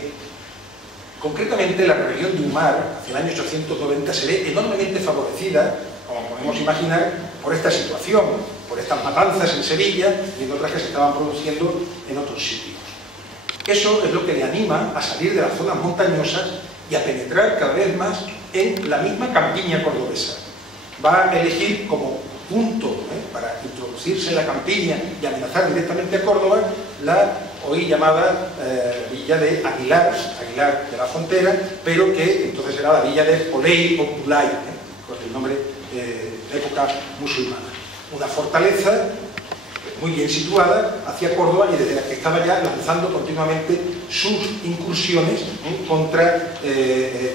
concretamente la rebelión de Umar hacia el año 890 se ve enormemente favorecida, como podemos imaginar, por esta situación, por estas matanzas en Sevilla y en otras que se estaban produciendo en otros sitios. Eso es lo que le anima a salir de las zonas montañosas y a penetrar cada vez más en la misma campiña cordobesa. Va a elegir como punto para introducirse en la campiña y amenazar directamente a Córdoba la hoy llamada villa de Aguilar de la Frontera, pero que entonces era la villa de Polei o Pulay, con el nombre de época musulmana. Una fortaleza muy bien situada hacia Córdoba y desde la que estaba ya lanzando continuamente sus incursiones contra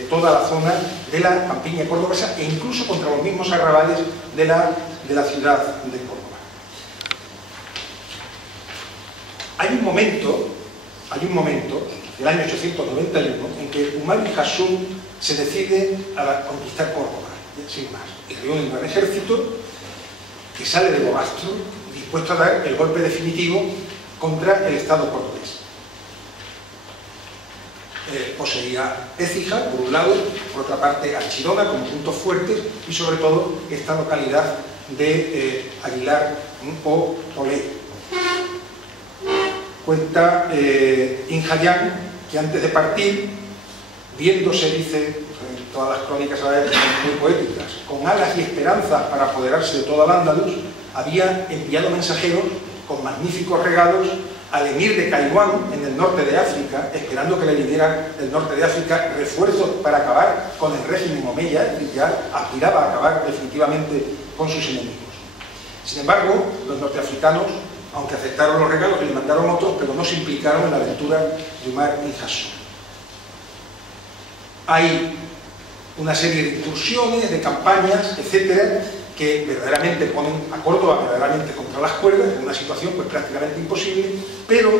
toda la zona de la campiña cordobesa e incluso contra los mismos arrabales de la ciudad de Córdoba. Hay un momento, el año 891, en que Umar ibn Hasum se decide a conquistar Córdoba, sin más, y reúne un gran ejército que sale de Bobastro dispuesto a dar el golpe definitivo contra el Estado cordobés. Poseía Écija, por un lado, por otra parte Archidona como puntos fuertes y sobre todo esta localidad de Aguilar o Polei. Cuenta Injayán que antes de partir, viéndose, dice, en todas las crónicas a la época muy poéticas, con alas y esperanzas para apoderarse de toda al-Ándalus, había enviado mensajeros con magníficos regalos al emir de Kaiwán en el norte de África, esperando que le vinieran del norte de África refuerzos para acabar con el régimen omeya, es decir, ya aspiraba a acabar definitivamente con sus enemigos. Sin embargo, los norteafricanos, aunque aceptaron los regalos y le mandaron otros, pero no se implicaron en la aventura de Umar ibn Hasum. Hay una serie de incursiones, de campañas, etcétera, que verdaderamente ponen a Córdoba verdaderamente contra las cuerdas, en una situación pues prácticamente imposible, pero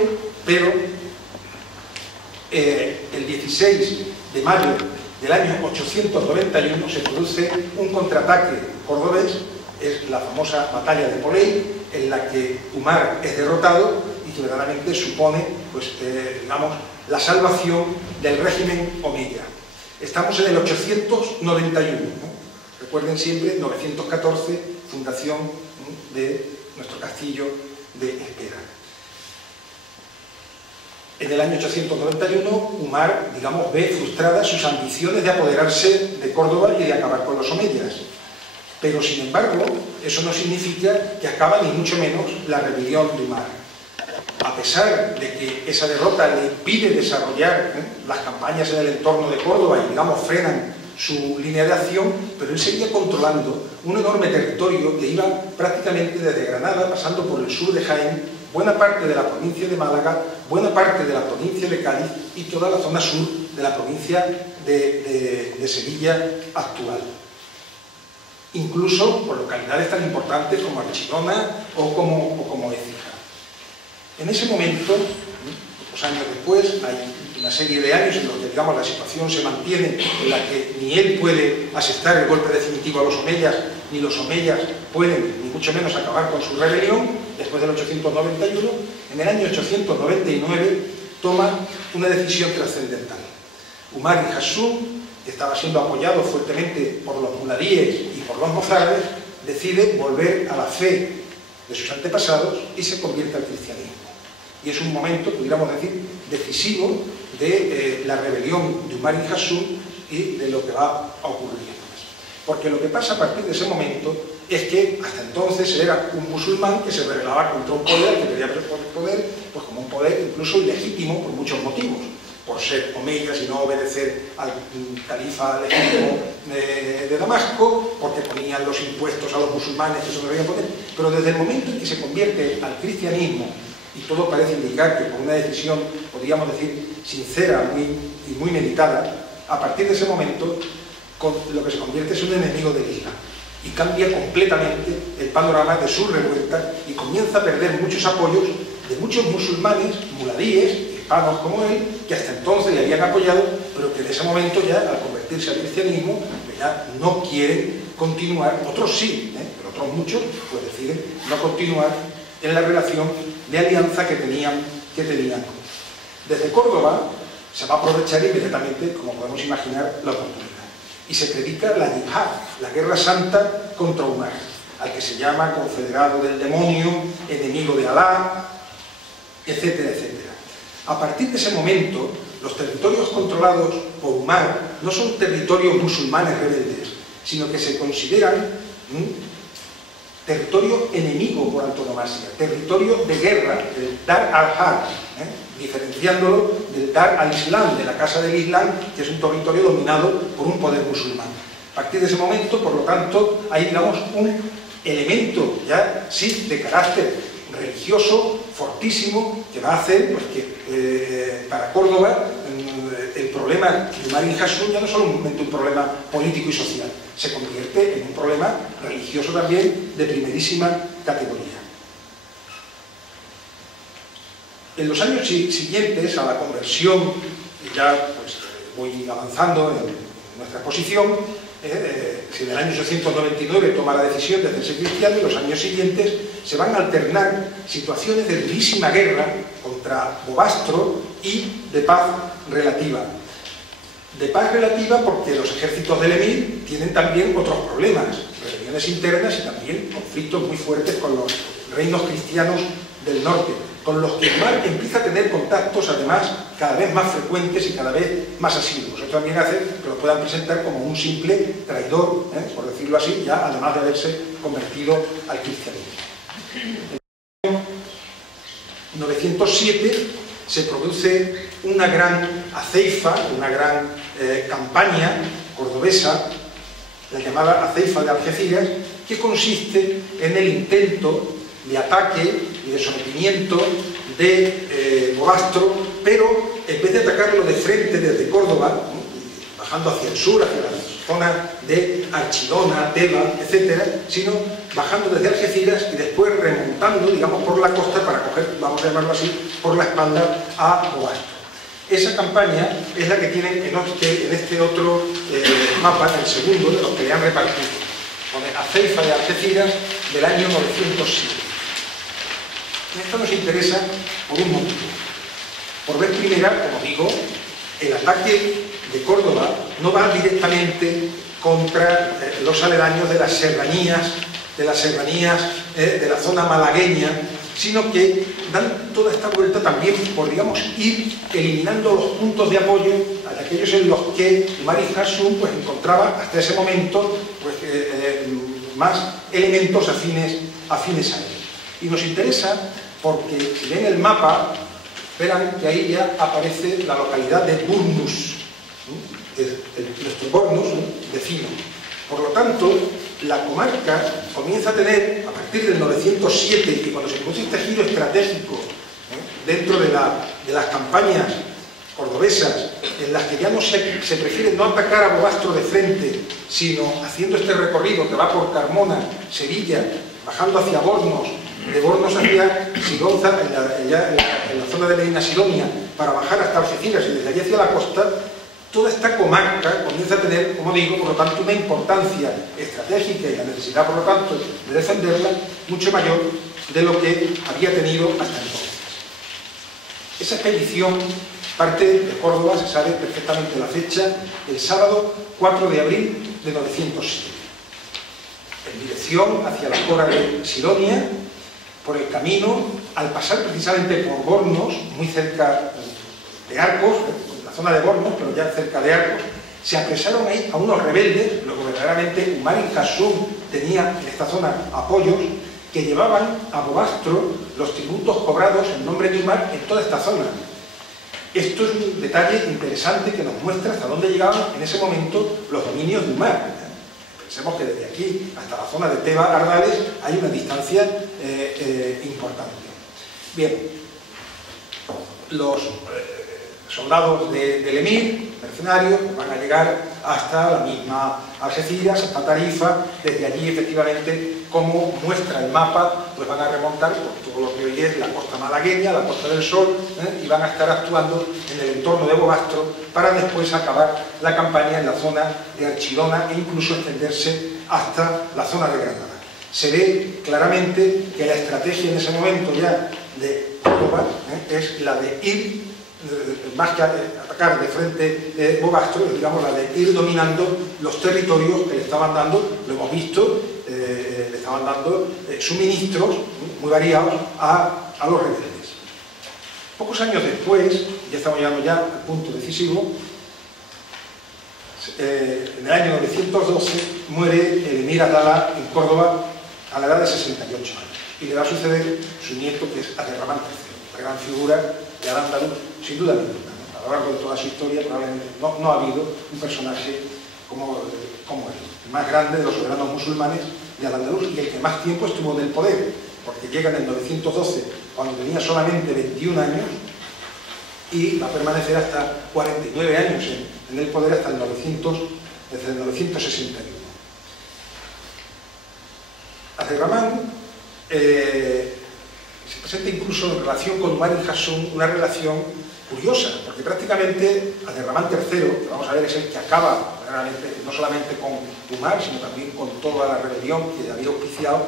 el 16 de mayo del año 891 se produce un contraataque cordobés, es la famosa batalla de Polei, en la que Umar es derrotado y que verdaderamente supone, pues, digamos, la salvación del régimen omeya. Estamos en el 891, ¿no? Recuerden siempre, 914, fundación de nuestro castillo de Espera. En el año 891, Umar, digamos, ve frustradas sus ambiciones de apoderarse de Córdoba y de acabar con los omeyas. Pero, sin embargo, eso no significa que acaba ni mucho menos la rebelión de Umar. a pesar de que esa derrota le impide desarrollar las campañas en el entorno de Córdoba y, digamos, frenan su línea de acción, pero él seguía controlando un enorme territorio que iba prácticamente desde Granada, pasando por el sur de Jaén, buena parte de la provincia de Málaga, buena parte de la provincia de Cádiz y toda la zona sur de la provincia de Sevilla actual. Incluso por localidades tan importantes como Archidona o como Écija. En ese momento, pocos años después, hay una serie de años en los que, digamos, la situación se mantiene, en la que ni él puede asestar el golpe definitivo a los omeyas, ni los omeyas pueden, ni mucho menos, acabar con su rebelión. Después del 891, en el año 899, toma una decisión trascendental. Umar ibn Hassún, que estaba siendo apoyado fuertemente por los muladíes y por los mozárabes, decide volver a la fe de sus antepasados y se convierte al cristianismo. Y es un momento, pudiéramos decir, decisivo de la rebelión de Umar ibn Hassún y de lo que va a ocurrir después. Porque lo que pasa a partir de ese momento es que hasta entonces era un musulmán que se rebelaba contra un poder, que quería poder, pues como un poder incluso ilegítimo por muchos motivos, por ser omeyas y no obedecer al califa legítimo de Damasco, porque ponían los impuestos a los musulmanes que eso no debían poner. Pero desde el momento en que se convierte al cristianismo, y todo parece indicar que por una decisión, podríamos decir, sincera y muy meditada, a partir de ese momento lo que se convierte es un enemigo del Islam y cambia completamente el panorama de su revuelta y comienza a perder muchos apoyos de muchos musulmanes, muladíes, hispanos como él, que hasta entonces le habían apoyado, pero que en ese momento ya, al convertirse al cristianismo, ya no quieren continuar, otros sí, pero otros muchos, pues deciden no continuar en la relación de alianza que tenían. Desde Córdoba se va a aprovechar inmediatamente, como podemos imaginar, la oportunidad. Y se predica la yihad, la guerra santa contra Umar, al que se llama confederado del demonio, enemigo de Alá, etcétera, etcétera. A partir de ese momento, los territorios controlados por Umar no son territorios musulmanes rebeldes, sino que se consideran territorio enemigo por antonomasia, territorio de guerra, el Dar al-Harb, diferenciándolo del Dar al-Islam, de la Casa del Islam, que es un territorio dominado por un poder musulmán. A partir de ese momento, por lo tanto, hay, digamos, un elemento ya, sí, de carácter religioso fortísimo, que va a hacer pues, que para Córdoba el problema de Umar ibn Hassún ya no es solamente un problema político y social, se convierte en un problema religioso también de primerísima categoría. En los años siguientes a la conversión, ya pues, voy avanzando en nuestra exposición, en el año 899 toma la decisión de hacerse cristiano y los años siguientes se van a alternar situaciones de durísima guerra contra Bobastro y de paz relativa. De paz relativa porque los ejércitos del emir tienen también otros problemas, rebeliones internas y también conflictos muy fuertes con los reinos cristianos del norte, con los que Umar empieza a tener contactos, además, cada vez más frecuentes y cada vez más asiduos. Eso también hace que lo puedan presentar como un simple traidor, por decirlo así, ya además de haberse convertido al cristianismo. En el año 907 se produce una gran aceifa, una gran campaña cordobesa, la llamada aceifa de Algeciras, que consiste en el intento de ataque y de sometimiento de Bobastro, pero en vez de atacarlo de frente desde Córdoba, bajando hacia el sur, hacia la zona de Archidona, Teba, etcétera, sino bajando desde Algeciras y después remontando, digamos, por la costa para coger, vamos a llamarlo así, por la espalda a Bobastro. Esa campaña es la que tienen en este otro mapa, el segundo de los que le han repartido, pone aceifa de Algeciras del año 907. Esto nos interesa por un motivo. Por vez primera, como digo, el ataque de Córdoba no va directamente contra los aledaños de las serranías, de la zona malagueña, sino que dan toda esta vuelta también por, digamos, ir eliminando los puntos de apoyo a aquellos en los que Umar ibn Hassún pues, encontraba hasta ese momento pues, más elementos afines a él. Y nos interesa porque si ven el mapa, verán que ahí ya aparece la localidad de Burnus, nuestro Bornus vecino. Por lo tanto, la comarca comienza a tener, a partir del 907, y cuando se produce este giro estratégico dentro de las campañas cordobesas, en las que ya no se prefiere no atacar a Bobastro de frente, sino haciendo este recorrido que va por Carmona, Sevilla, bajando hacia Bornos, de Bornos hacia Sigonza, en la zona de Medina Sidonia, para bajar hasta Algeciras y desde allí hacia la costa. Toda esta comarca comienza a tener, como digo, por lo tanto, una importancia estratégica y la necesidad, por lo tanto, de defenderla mucho mayor de lo que había tenido hasta entonces. Esa expedición parte de Córdoba, se sabe perfectamente la fecha, el sábado 4 de abril de 907, en dirección hacia la Cora de Sidonia. Por el camino, al pasar precisamente por Bornos, muy cerca de Arcos, la zona de Bornos, pero ya cerca de Arcos, se apresaron ahí a unos rebeldes, lo que verdaderamente Umar ibn Hasum tenía en esta zona apoyos, que llevaban a Bobastro los tributos cobrados en nombre de Umar en toda esta zona. Esto es un detalle interesante que nos muestra hasta dónde llegaban en ese momento los dominios de Umar. Pensemos que desde aquí hasta la zona de Teba, Ardales, hay una distancia importante. Bien, los soldados del emir, mercenarios, van a llegar hasta la misma Algeciras, hasta Tarifa. Desde allí, efectivamente, como muestra el mapa, pues van a remontar por todo lo que hoy es la costa malagueña, la Costa del Sol, y van a estar actuando en el entorno de Bobastro para después acabar la campaña en la zona de Archidona e incluso extenderse hasta la zona de Granada. Se ve claramente que la estrategia en ese momento ya de Córdoba es la de ir, más que atacar de frente Bobastro, digamos la de ir dominando los territorios que le estaban dando, lo hemos visto, le estaban dando suministros muy variados a los rebeldes. Pocos años después, ya estamos llegando ya al punto decisivo, en el año 912 muere el emir Abdalá en Córdoba a la edad de 68 años y le va a suceder su nieto, que es Abderramán III, la gran figura de Al-Ándalus, sin duda ninguna. A lo largo de toda su historia probablemente no ha habido un personaje como él, el más grande de los soberanos musulmanes de Al-Ándalus y el que más tiempo estuvo en el poder, porque llega en el 912 cuando tenía solamente 21 años y va a permanecer hasta 49 años en el poder hasta desde el 961. Abderramán se presenta incluso en relación con Umar ibn Hasum una relación curiosa, porque prácticamente Abderramán III, que vamos a ver es el que acaba realmente, no solamente con Umar, sino también con toda la rebelión que había auspiciado,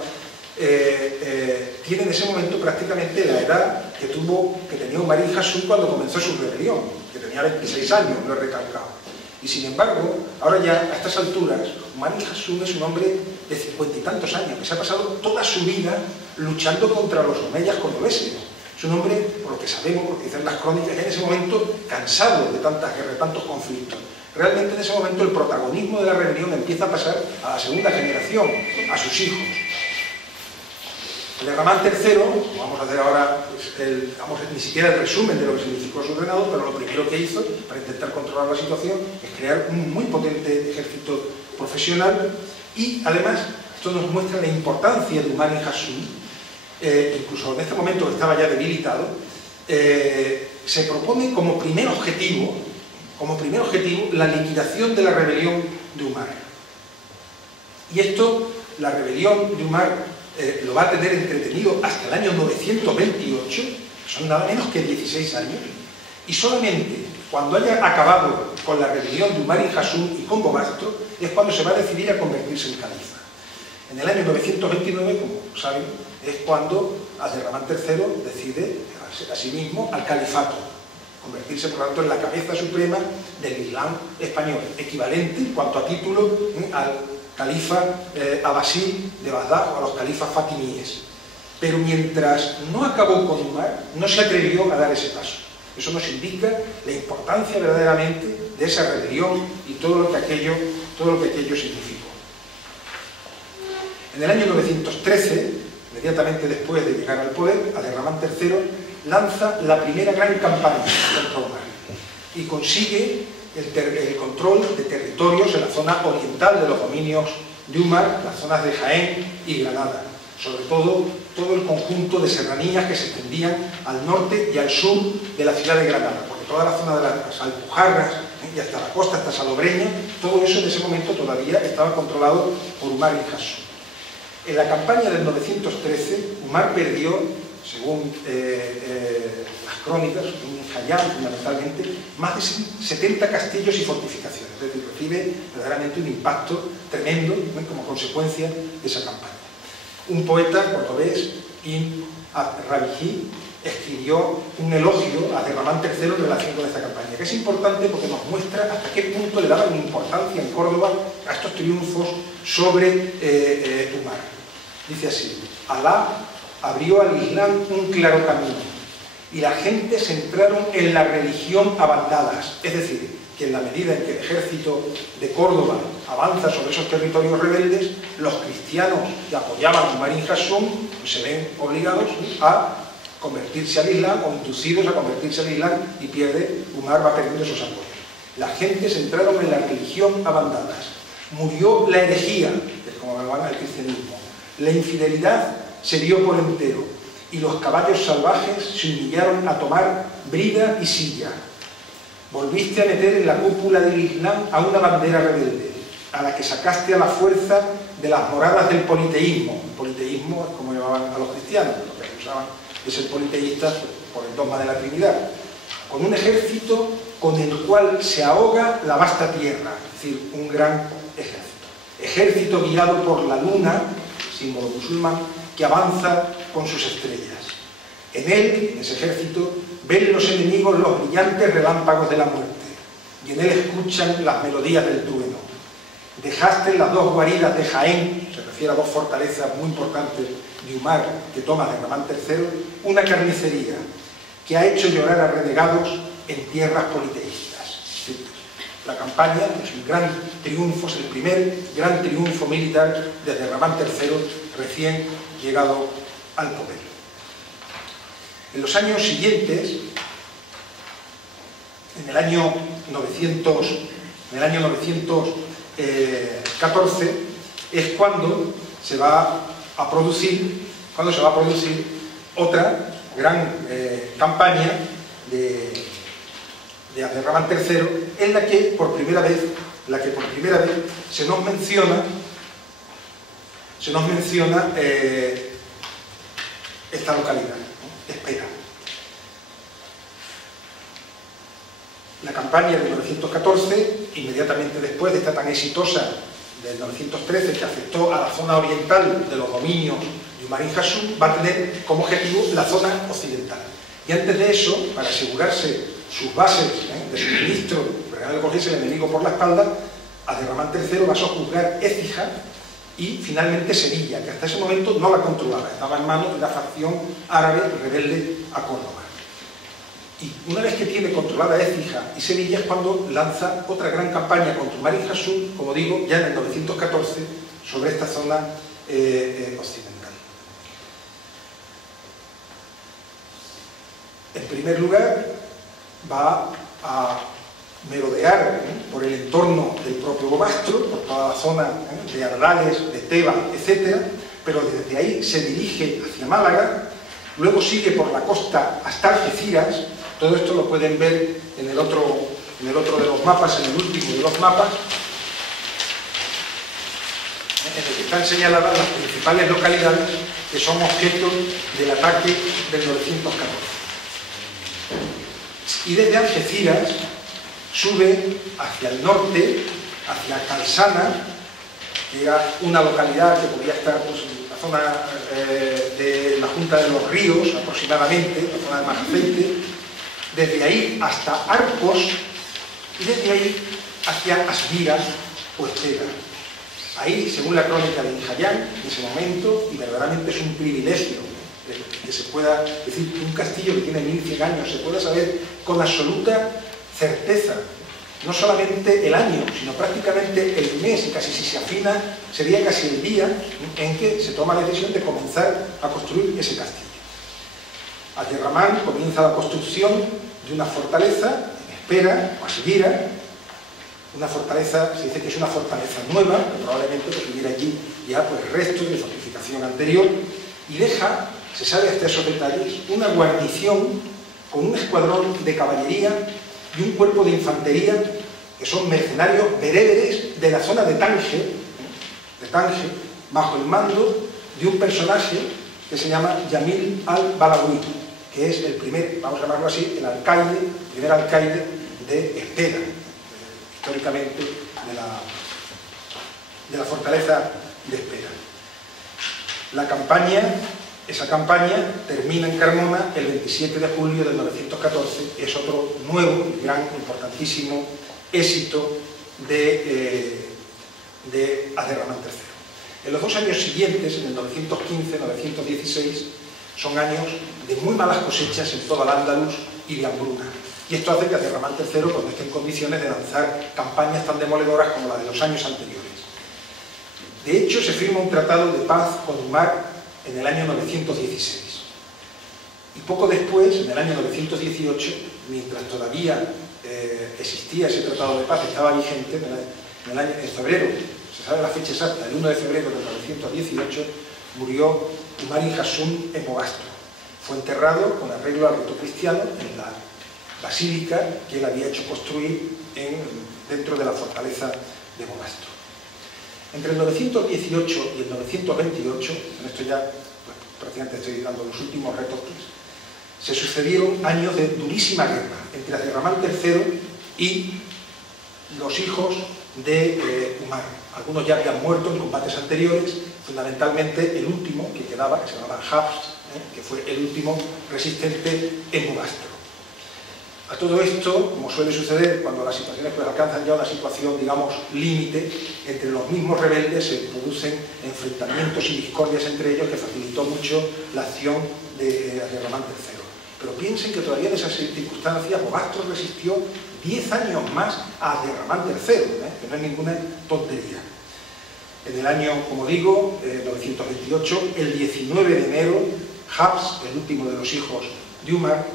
tiene en ese momento prácticamente la edad que tenía Umar ibn Hasum cuando comenzó su rebelión, que tenía 26 años, lo he recalcado. Y sin embargo, ahora ya a estas alturas, Umar ibn Hasum es un hombre de 50 y tantos años, que se ha pasado toda su vida luchando contra los omeyas cordobeses. Es un hombre, por lo que sabemos, porque dicen las crónicas, ya en ese momento cansado de tantas guerras, de tantos conflictos. Realmente en ese momento el protagonismo de la rebelión empieza a pasar a la segunda generación, a sus hijos. Abderramán III, vamos a hacer ahora, ni siquiera el resumen de lo que significó su reinado, pero lo primero que hizo para intentar controlar la situación es crear un muy potente ejército profesional y además esto nos muestra la importancia de Umar ibn Hasum, incluso en este momento que estaba ya debilitado, se propone como primer objetivo la liquidación de la rebelión de Umar. Y esto, la rebelión de Umar, lo va a tener entretenido hasta el año 928, son nada menos que 16 años, y solamente cuando haya acabado con la rebelión de Umar ibn Hasum y con Bobastro, es cuando se va a decidir a convertirse en califa. En el año 929, como saben, es cuando Abderramán III decide a sí mismo al califato, convertirse por lo tanto en la cabeza suprema del Islam español, equivalente en cuanto a título al califa abasí de Bagdad o a los califas fatimíes. Pero mientras no acabó con Umar, no se atrevió a dar ese paso. Eso nos indica la importancia verdaderamente de esa rebelión y todo lo que aquello significó. En el año 913, inmediatamente después de llegar al poder, Abderramán III lanza la primera gran campaña contra Umar y consigue el control de territorios en la zona oriental de los dominios de Umar, las zonas de Jaén y Granada, sobre todo el conjunto de serranías que se extendían al norte y al sur de la ciudad de Granada, porque toda la zona de las Alpujarras y hasta la costa, hasta Salobreña, todo eso en ese momento todavía estaba controlado por Umar ibn Hassún. En la campaña del 913, Umar perdió, según las crónicas, en Jayán fundamentalmente, más de 70 castillos y fortificaciones, es decir, recibe verdaderamente un impacto tremendo como consecuencia de esa campaña. Un poeta cordobés, Ibn Rabijí, escribió un elogio a Abderramán III en relación con esta campaña, que es importante porque nos muestra hasta qué punto le daban importancia en Córdoba a estos triunfos sobre Umar. Dice así: Alá abrió al Islam un claro camino y la gente se entraron en la religión a bandadas, es decir, que en la medida en que el ejército de Córdoba avanza sobre esos territorios rebeldes, los cristianos que apoyaban a Umar ibn Hassún pues se ven obligados a convertirse al Islam o inducidos a convertirse al Islam y Umar va perdiendo esos apoyos. La gente se entraron en la religión a bandadas, murió la herejía, que es como lo van al cristianismo, la infidelidad se dio por entero y los caballos salvajes se humillaron a tomar brida y silla. Volviste a meter en la cúpula del Islam a una bandera rebelde, a la que sacaste a la fuerza de las moradas del politeísmo. El politeísmo es como llamaban a los cristianos, lo que usaban es ser politeístas por el dogma de la Trinidad, con un ejército con el cual se ahoga la vasta tierra, es decir, un gran ejército guiado por la luna, símbolo musulmán, que avanza con sus estrellas. En él, en ese ejército, ven los enemigos los brillantes relámpagos de la muerte, y en él escuchan las melodías del trueno. Dejaste las dos guaridas de Jaén, se refiere a dos fortalezas muy importantes de Umar, que toma Abderramán III, una carnicería, que ha hecho llorar a renegados en tierras politeístas. La campaña es un gran triunfo, es el primer gran triunfo militar de Abderramán III recién llegado al poder. En los años siguientes, en el año 914, es cuando se va a producir otra gran campaña de Abderramán III, en la que por primera vez se nos menciona esta localidad, ¿no? Espera. La campaña de 1914, inmediatamente después de esta tan exitosa del 913, que afectó a la zona oriental de los dominios de Umar ibn Hassún, va a tener como objetivo la zona occidental. Y antes de eso, para asegurarse sus bases de suministro, para no cogerse el enemigo por la espalda, Abderramán III va a sojuzgar Écija y finalmente Sevilla, que hasta ese momento no la controlaba, estaba en manos de una facción árabe rebelde a Córdoba. Y una vez que tiene controlada Écija y Sevilla es cuando lanza otra gran campaña contra Umar ibn Hassún, como digo, ya en el 914, sobre esta zona occidental. En primer lugar, va a merodear por el entorno del propio Bobastro, por toda la zona de Ardales, de Teba, etc., pero desde ahí se dirige hacia Málaga, luego sigue por la costa hasta Algeciras. Todo esto lo pueden ver en el otro de los mapas, en el último de los mapas, en el que están señaladas las principales localidades que son objeto del ataque del 914. Y desde Algeciras sube hacia el norte, hacia Calsana, que era una localidad que podía estar pues, en la zona de la Junta de los Ríos, aproximadamente, la zona de Majaceite, desde ahí hasta Arcos, y desde ahí hacia Asvira o Estera. Ahí, según la crónica de Jayán, en ese momento, y verdaderamente es un privilegio que se pueda decir que un castillo que tiene 1100 años se pueda saber con absoluta certeza no solamente el año, sino prácticamente el mes, y casi si se afina, sería casi el día en que se toma la decisión de comenzar a construir ese castillo. Abderramán comienza la construcción de una fortaleza en Espera, o Asiguira, una fortaleza, se dice que es una fortaleza nueva, que probablemente pues, hubiera allí ya pues, restos de fortificación anterior, y deja, se sabe hasta esos detalles, una guarnición con un escuadrón de caballería y un cuerpo de infantería que son mercenarios bereberes de la zona de Tánger, bajo el mando de un personaje que se llama Yamil al-Balawi, que es el primer, vamos a llamarlo así, el primer alcaide de Espera, históricamente de la fortaleza de Espera. Esa campaña termina en Carmona el 27 de julio de 914, es otro nuevo y gran, importantísimo éxito de Abderramán III. En los 2 años siguientes, en el 915-916, son años de muy malas cosechas en toda Al-Ándalus y de hambruna. Y esto hace que Abderramán III pues, no esté en condiciones de lanzar campañas tan demoledoras como la de los años anteriores. De hecho, se firma un tratado de paz con Umar en el año 916. Y poco después, en el año 918, mientras todavía existía ese tratado de paz, estaba vigente, en febrero, se sabe la fecha exacta, el 1 de febrero de 918, murió Umar ibn Hasún en Bobastro. Fue enterrado con arreglo al rito cristiano en la basílica que él había hecho construir dentro de la fortaleza de Bobastro. Entre el 918 y el 928, en esto ya pues, prácticamente estoy dando los últimos retoques, se sucedieron años de durísima guerra entre Abderramán III y los hijos de Umar. Algunos ya habían muerto en combates anteriores, fundamentalmente el último que quedaba, que se llamaba Hafs, que fue el último resistente en Bobastro. A todo esto, como suele suceder cuando las situaciones pues, alcanzan ya una situación, digamos, límite, entre los mismos rebeldes se producen enfrentamientos y discordias entre ellos que facilitó mucho la acción de Abderramán III. Pero piensen que todavía en esas circunstancias Bobastro resistió 10 años más a Abderramán III, que no es ninguna tontería. En el año, como digo, 928, el 19 de enero, Hafs, el último de los hijos de Umar,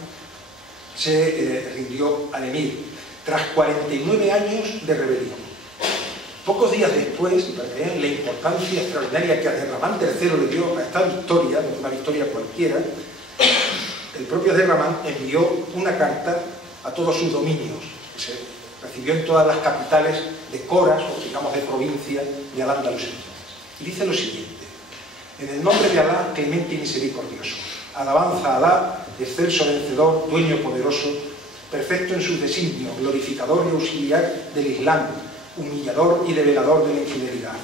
se rindió al emir, tras 49 años de rebelión. Pocos días después, para que vean la importancia extraordinaria que Abderramán III le dio a esta victoria, no una victoria cualquiera, el propio Abderramán envió una carta a todos sus dominios, que se recibió en todas las capitales de Coras, o digamos de provincia de Al-Ándalus. Y dice lo siguiente: en el nombre de Alá, clemente y misericordioso, alabanza a Alá, excelso vencedor, dueño poderoso, perfecto en sus designios, glorificador y auxiliar del Islam, humillador y develador de la infidelidad.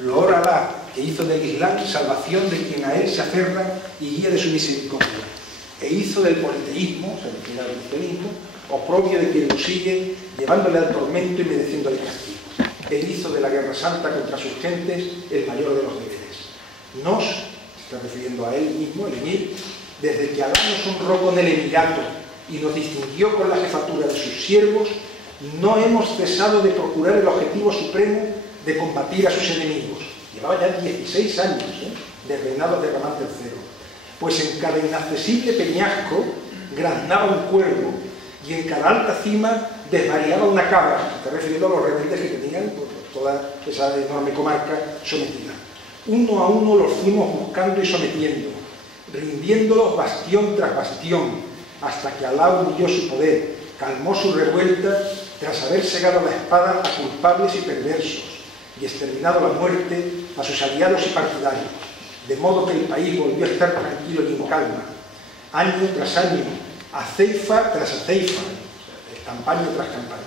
Loor a Alá, que hizo del Islam salvación de quien a él se aferra y guía de su misericordia, e hizo del politeísmo, se refiere al cristianismo, oprobio de quien lo sigue, llevándole al tormento y mereciendo el castigo. Él hizo de la guerra santa contra sus gentes el mayor de los deberes. Nos, se está refiriendo a él mismo, el emir, desde que Alá nos honró con el emirato y nos distinguió con la jefatura de sus siervos, no hemos cesado de procurar el objetivo supremo de combatir a sus enemigos. Llevaba ya 16 años de reinado de Abderramán III, pues en cada inaccesible peñasco graznaba un cuervo y en cada alta cima desvariaba una cabra. Está refiriendo a los rebeldes que tenían por toda esa enorme comarca sometida. Uno a uno los fuimos buscando y sometiendo, rindiéndolos bastión tras bastión, hasta que Alá humilló su poder, calmó su revuelta, tras haber segado la espada a culpables y perversos, y exterminado la muerte a sus aliados y partidarios, de modo que el país volvió a estar tranquilo y en calma, año tras año, aceifa tras aceifa, campaña tras campaña,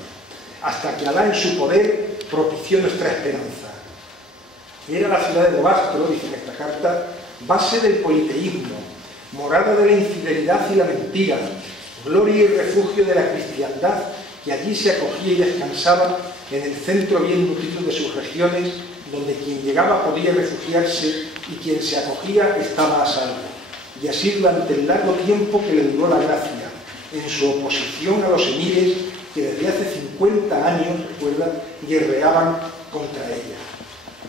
hasta que Alá en su poder propició nuestra esperanza. Era la ciudad de Bobastro, dice en esta carta, base del politeísmo, morada de la infidelidad y la mentira, gloria y refugio de la cristiandad, que allí se acogía y descansaba en el centro bien nutrido de sus regiones, donde quien llegaba podía refugiarse y quien se acogía estaba a salvo. Y así durante el largo tiempo que le duró la gracia, en su oposición a los emires que desde hace 50 años, recuerda, guerreaban contra ella.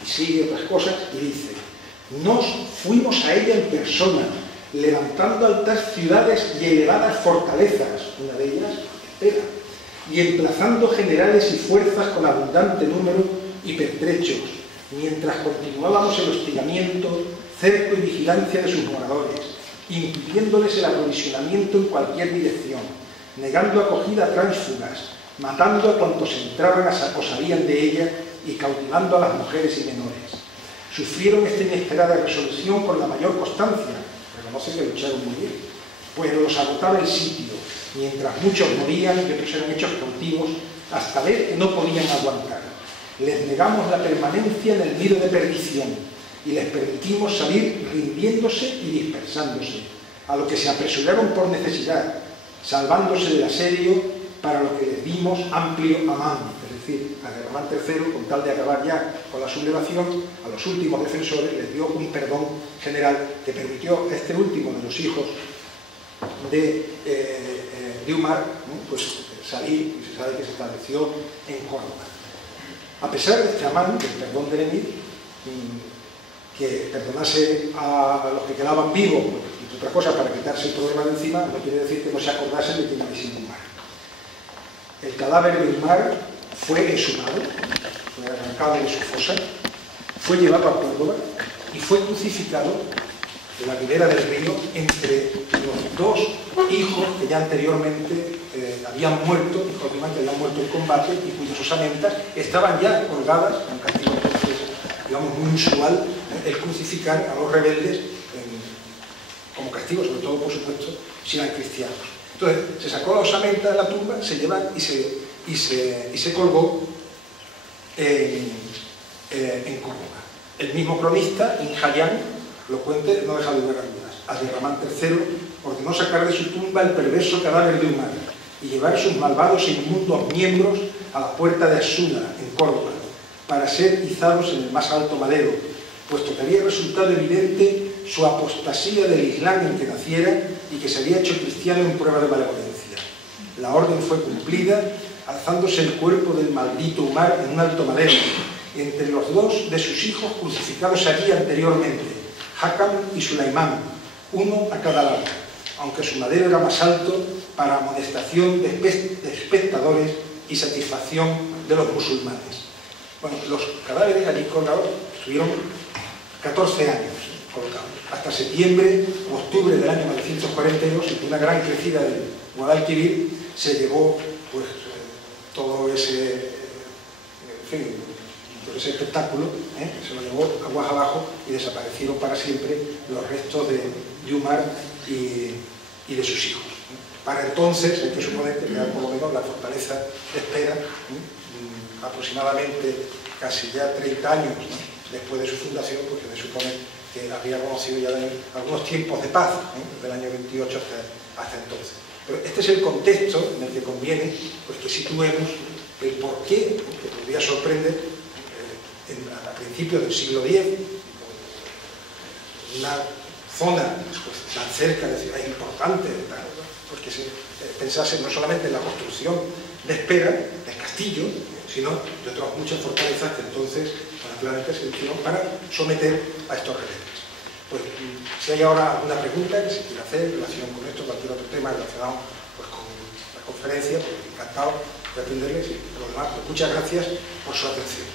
Y sigue otras cosas y dice: nos fuimos a ella en persona, levantando altas ciudades y elevadas fortalezas, una de ellas entera, y emplazando generales y fuerzas con abundante número y pertrechos, mientras continuábamos el hostigamiento, cerco y vigilancia de sus moradores, impidiéndoles el aprovisionamiento en cualquier dirección, negando acogida a tránsfugas, matando a cuantos entraban o salían de ella y cautivando a las mujeres y menores. Sufrieron esta inesperada resolución con la mayor constancia, reconoce que lucharon muy bien, pues los agotaba el sitio, mientras muchos morían y otros eran hechos cautivos, hasta ver que no podían aguantar. Les negamos la permanencia en el nido de perdición y les permitimos salir rindiéndose y dispersándose, a lo que se apresuraron por necesidad, salvándose del asedio, para lo que les dimos amplio amán, es decir, a Guerramán III, con tal de acabar ya con la sublevación, a los últimos defensores les dio un perdón general que permitió a este último de los hijos de Umar, ¿no?, pues salir, y se sabe que se estableció en Córdoba. A pesar de este amán, del perdón del emir, que perdonase a los que quedaban vivos, y otra cosa para quitarse el problema de encima, no quiere decir que no se acordasen de quién había sido Umar. El cadáver de Umar fue exhumado, fue arrancado de su fosa, fue llevado a Córdoba y fue crucificado en la ribera del río entre los dos hijos que ya anteriormente habían muerto, hijos de Umar que habían muerto en combate y cuyas osamentas estaban ya colgadas, un castigo entonces, digamos, muy usual, el crucificar a los rebeldes como castigo, sobre todo, por supuesto, si eran cristianos. Entonces, se sacó la osamenta de la tumba, se lleva y se colgó en Córdoba. El mismo cronista, Injayán, lo cuente, no deja de lugar a dudas. Abderramán III ordenó sacar de su tumba el perverso cadáver de Umar y llevar sus malvados e inmundos miembros a la puerta de Asuna, en Córdoba, para ser izados en el más alto madero, puesto que había resultado evidente su apostasía del Islam en que naciera y que se había hecho cristiano en prueba de malevolencia. La orden fue cumplida, alzándose el cuerpo del maldito Umar en un alto madero, entre los dos de sus hijos crucificados allí anteriormente, Hakam y Sulaimán, uno a cada lado, aunque su madero era más alto para amonestación de espectadores y satisfacción de los musulmanes. Bueno, los cadáveres allí colgados estuvieron 14 años colgados, hasta septiembre o octubre del año 942, y con una gran crecida del Guadalquivir se llevó pues todo ese, en fin, todo ese espectáculo, se lo llevó aguas abajo y desaparecieron para siempre los restos de Umar y de sus hijos. Para entonces hay que suponer que ya por lo menos la fortaleza de Espera, aproximadamente casi ya 30 años después de su fundación, porque se supone que había conocido ya algunos tiempos de paz, desde el año 28 hasta entonces. Pero este es el contexto en el que conviene pues, que situemos el porqué, que podría sorprender a principios del siglo X, una zona pues, tan cerca de ciudades importantes, pues que se pensase no solamente en la construcción de Espera, del castillo, sino de otras muchas fortalezas que entonces naturalmente se hicieron para someter a estos rebeldes. Pues si hay ahora alguna pregunta que se quiera hacer en relación con esto, cualquier otro tema relacionado pues, con la conferencia, pues encantado de atenderles y por lo demás, pues muchas gracias por su atención.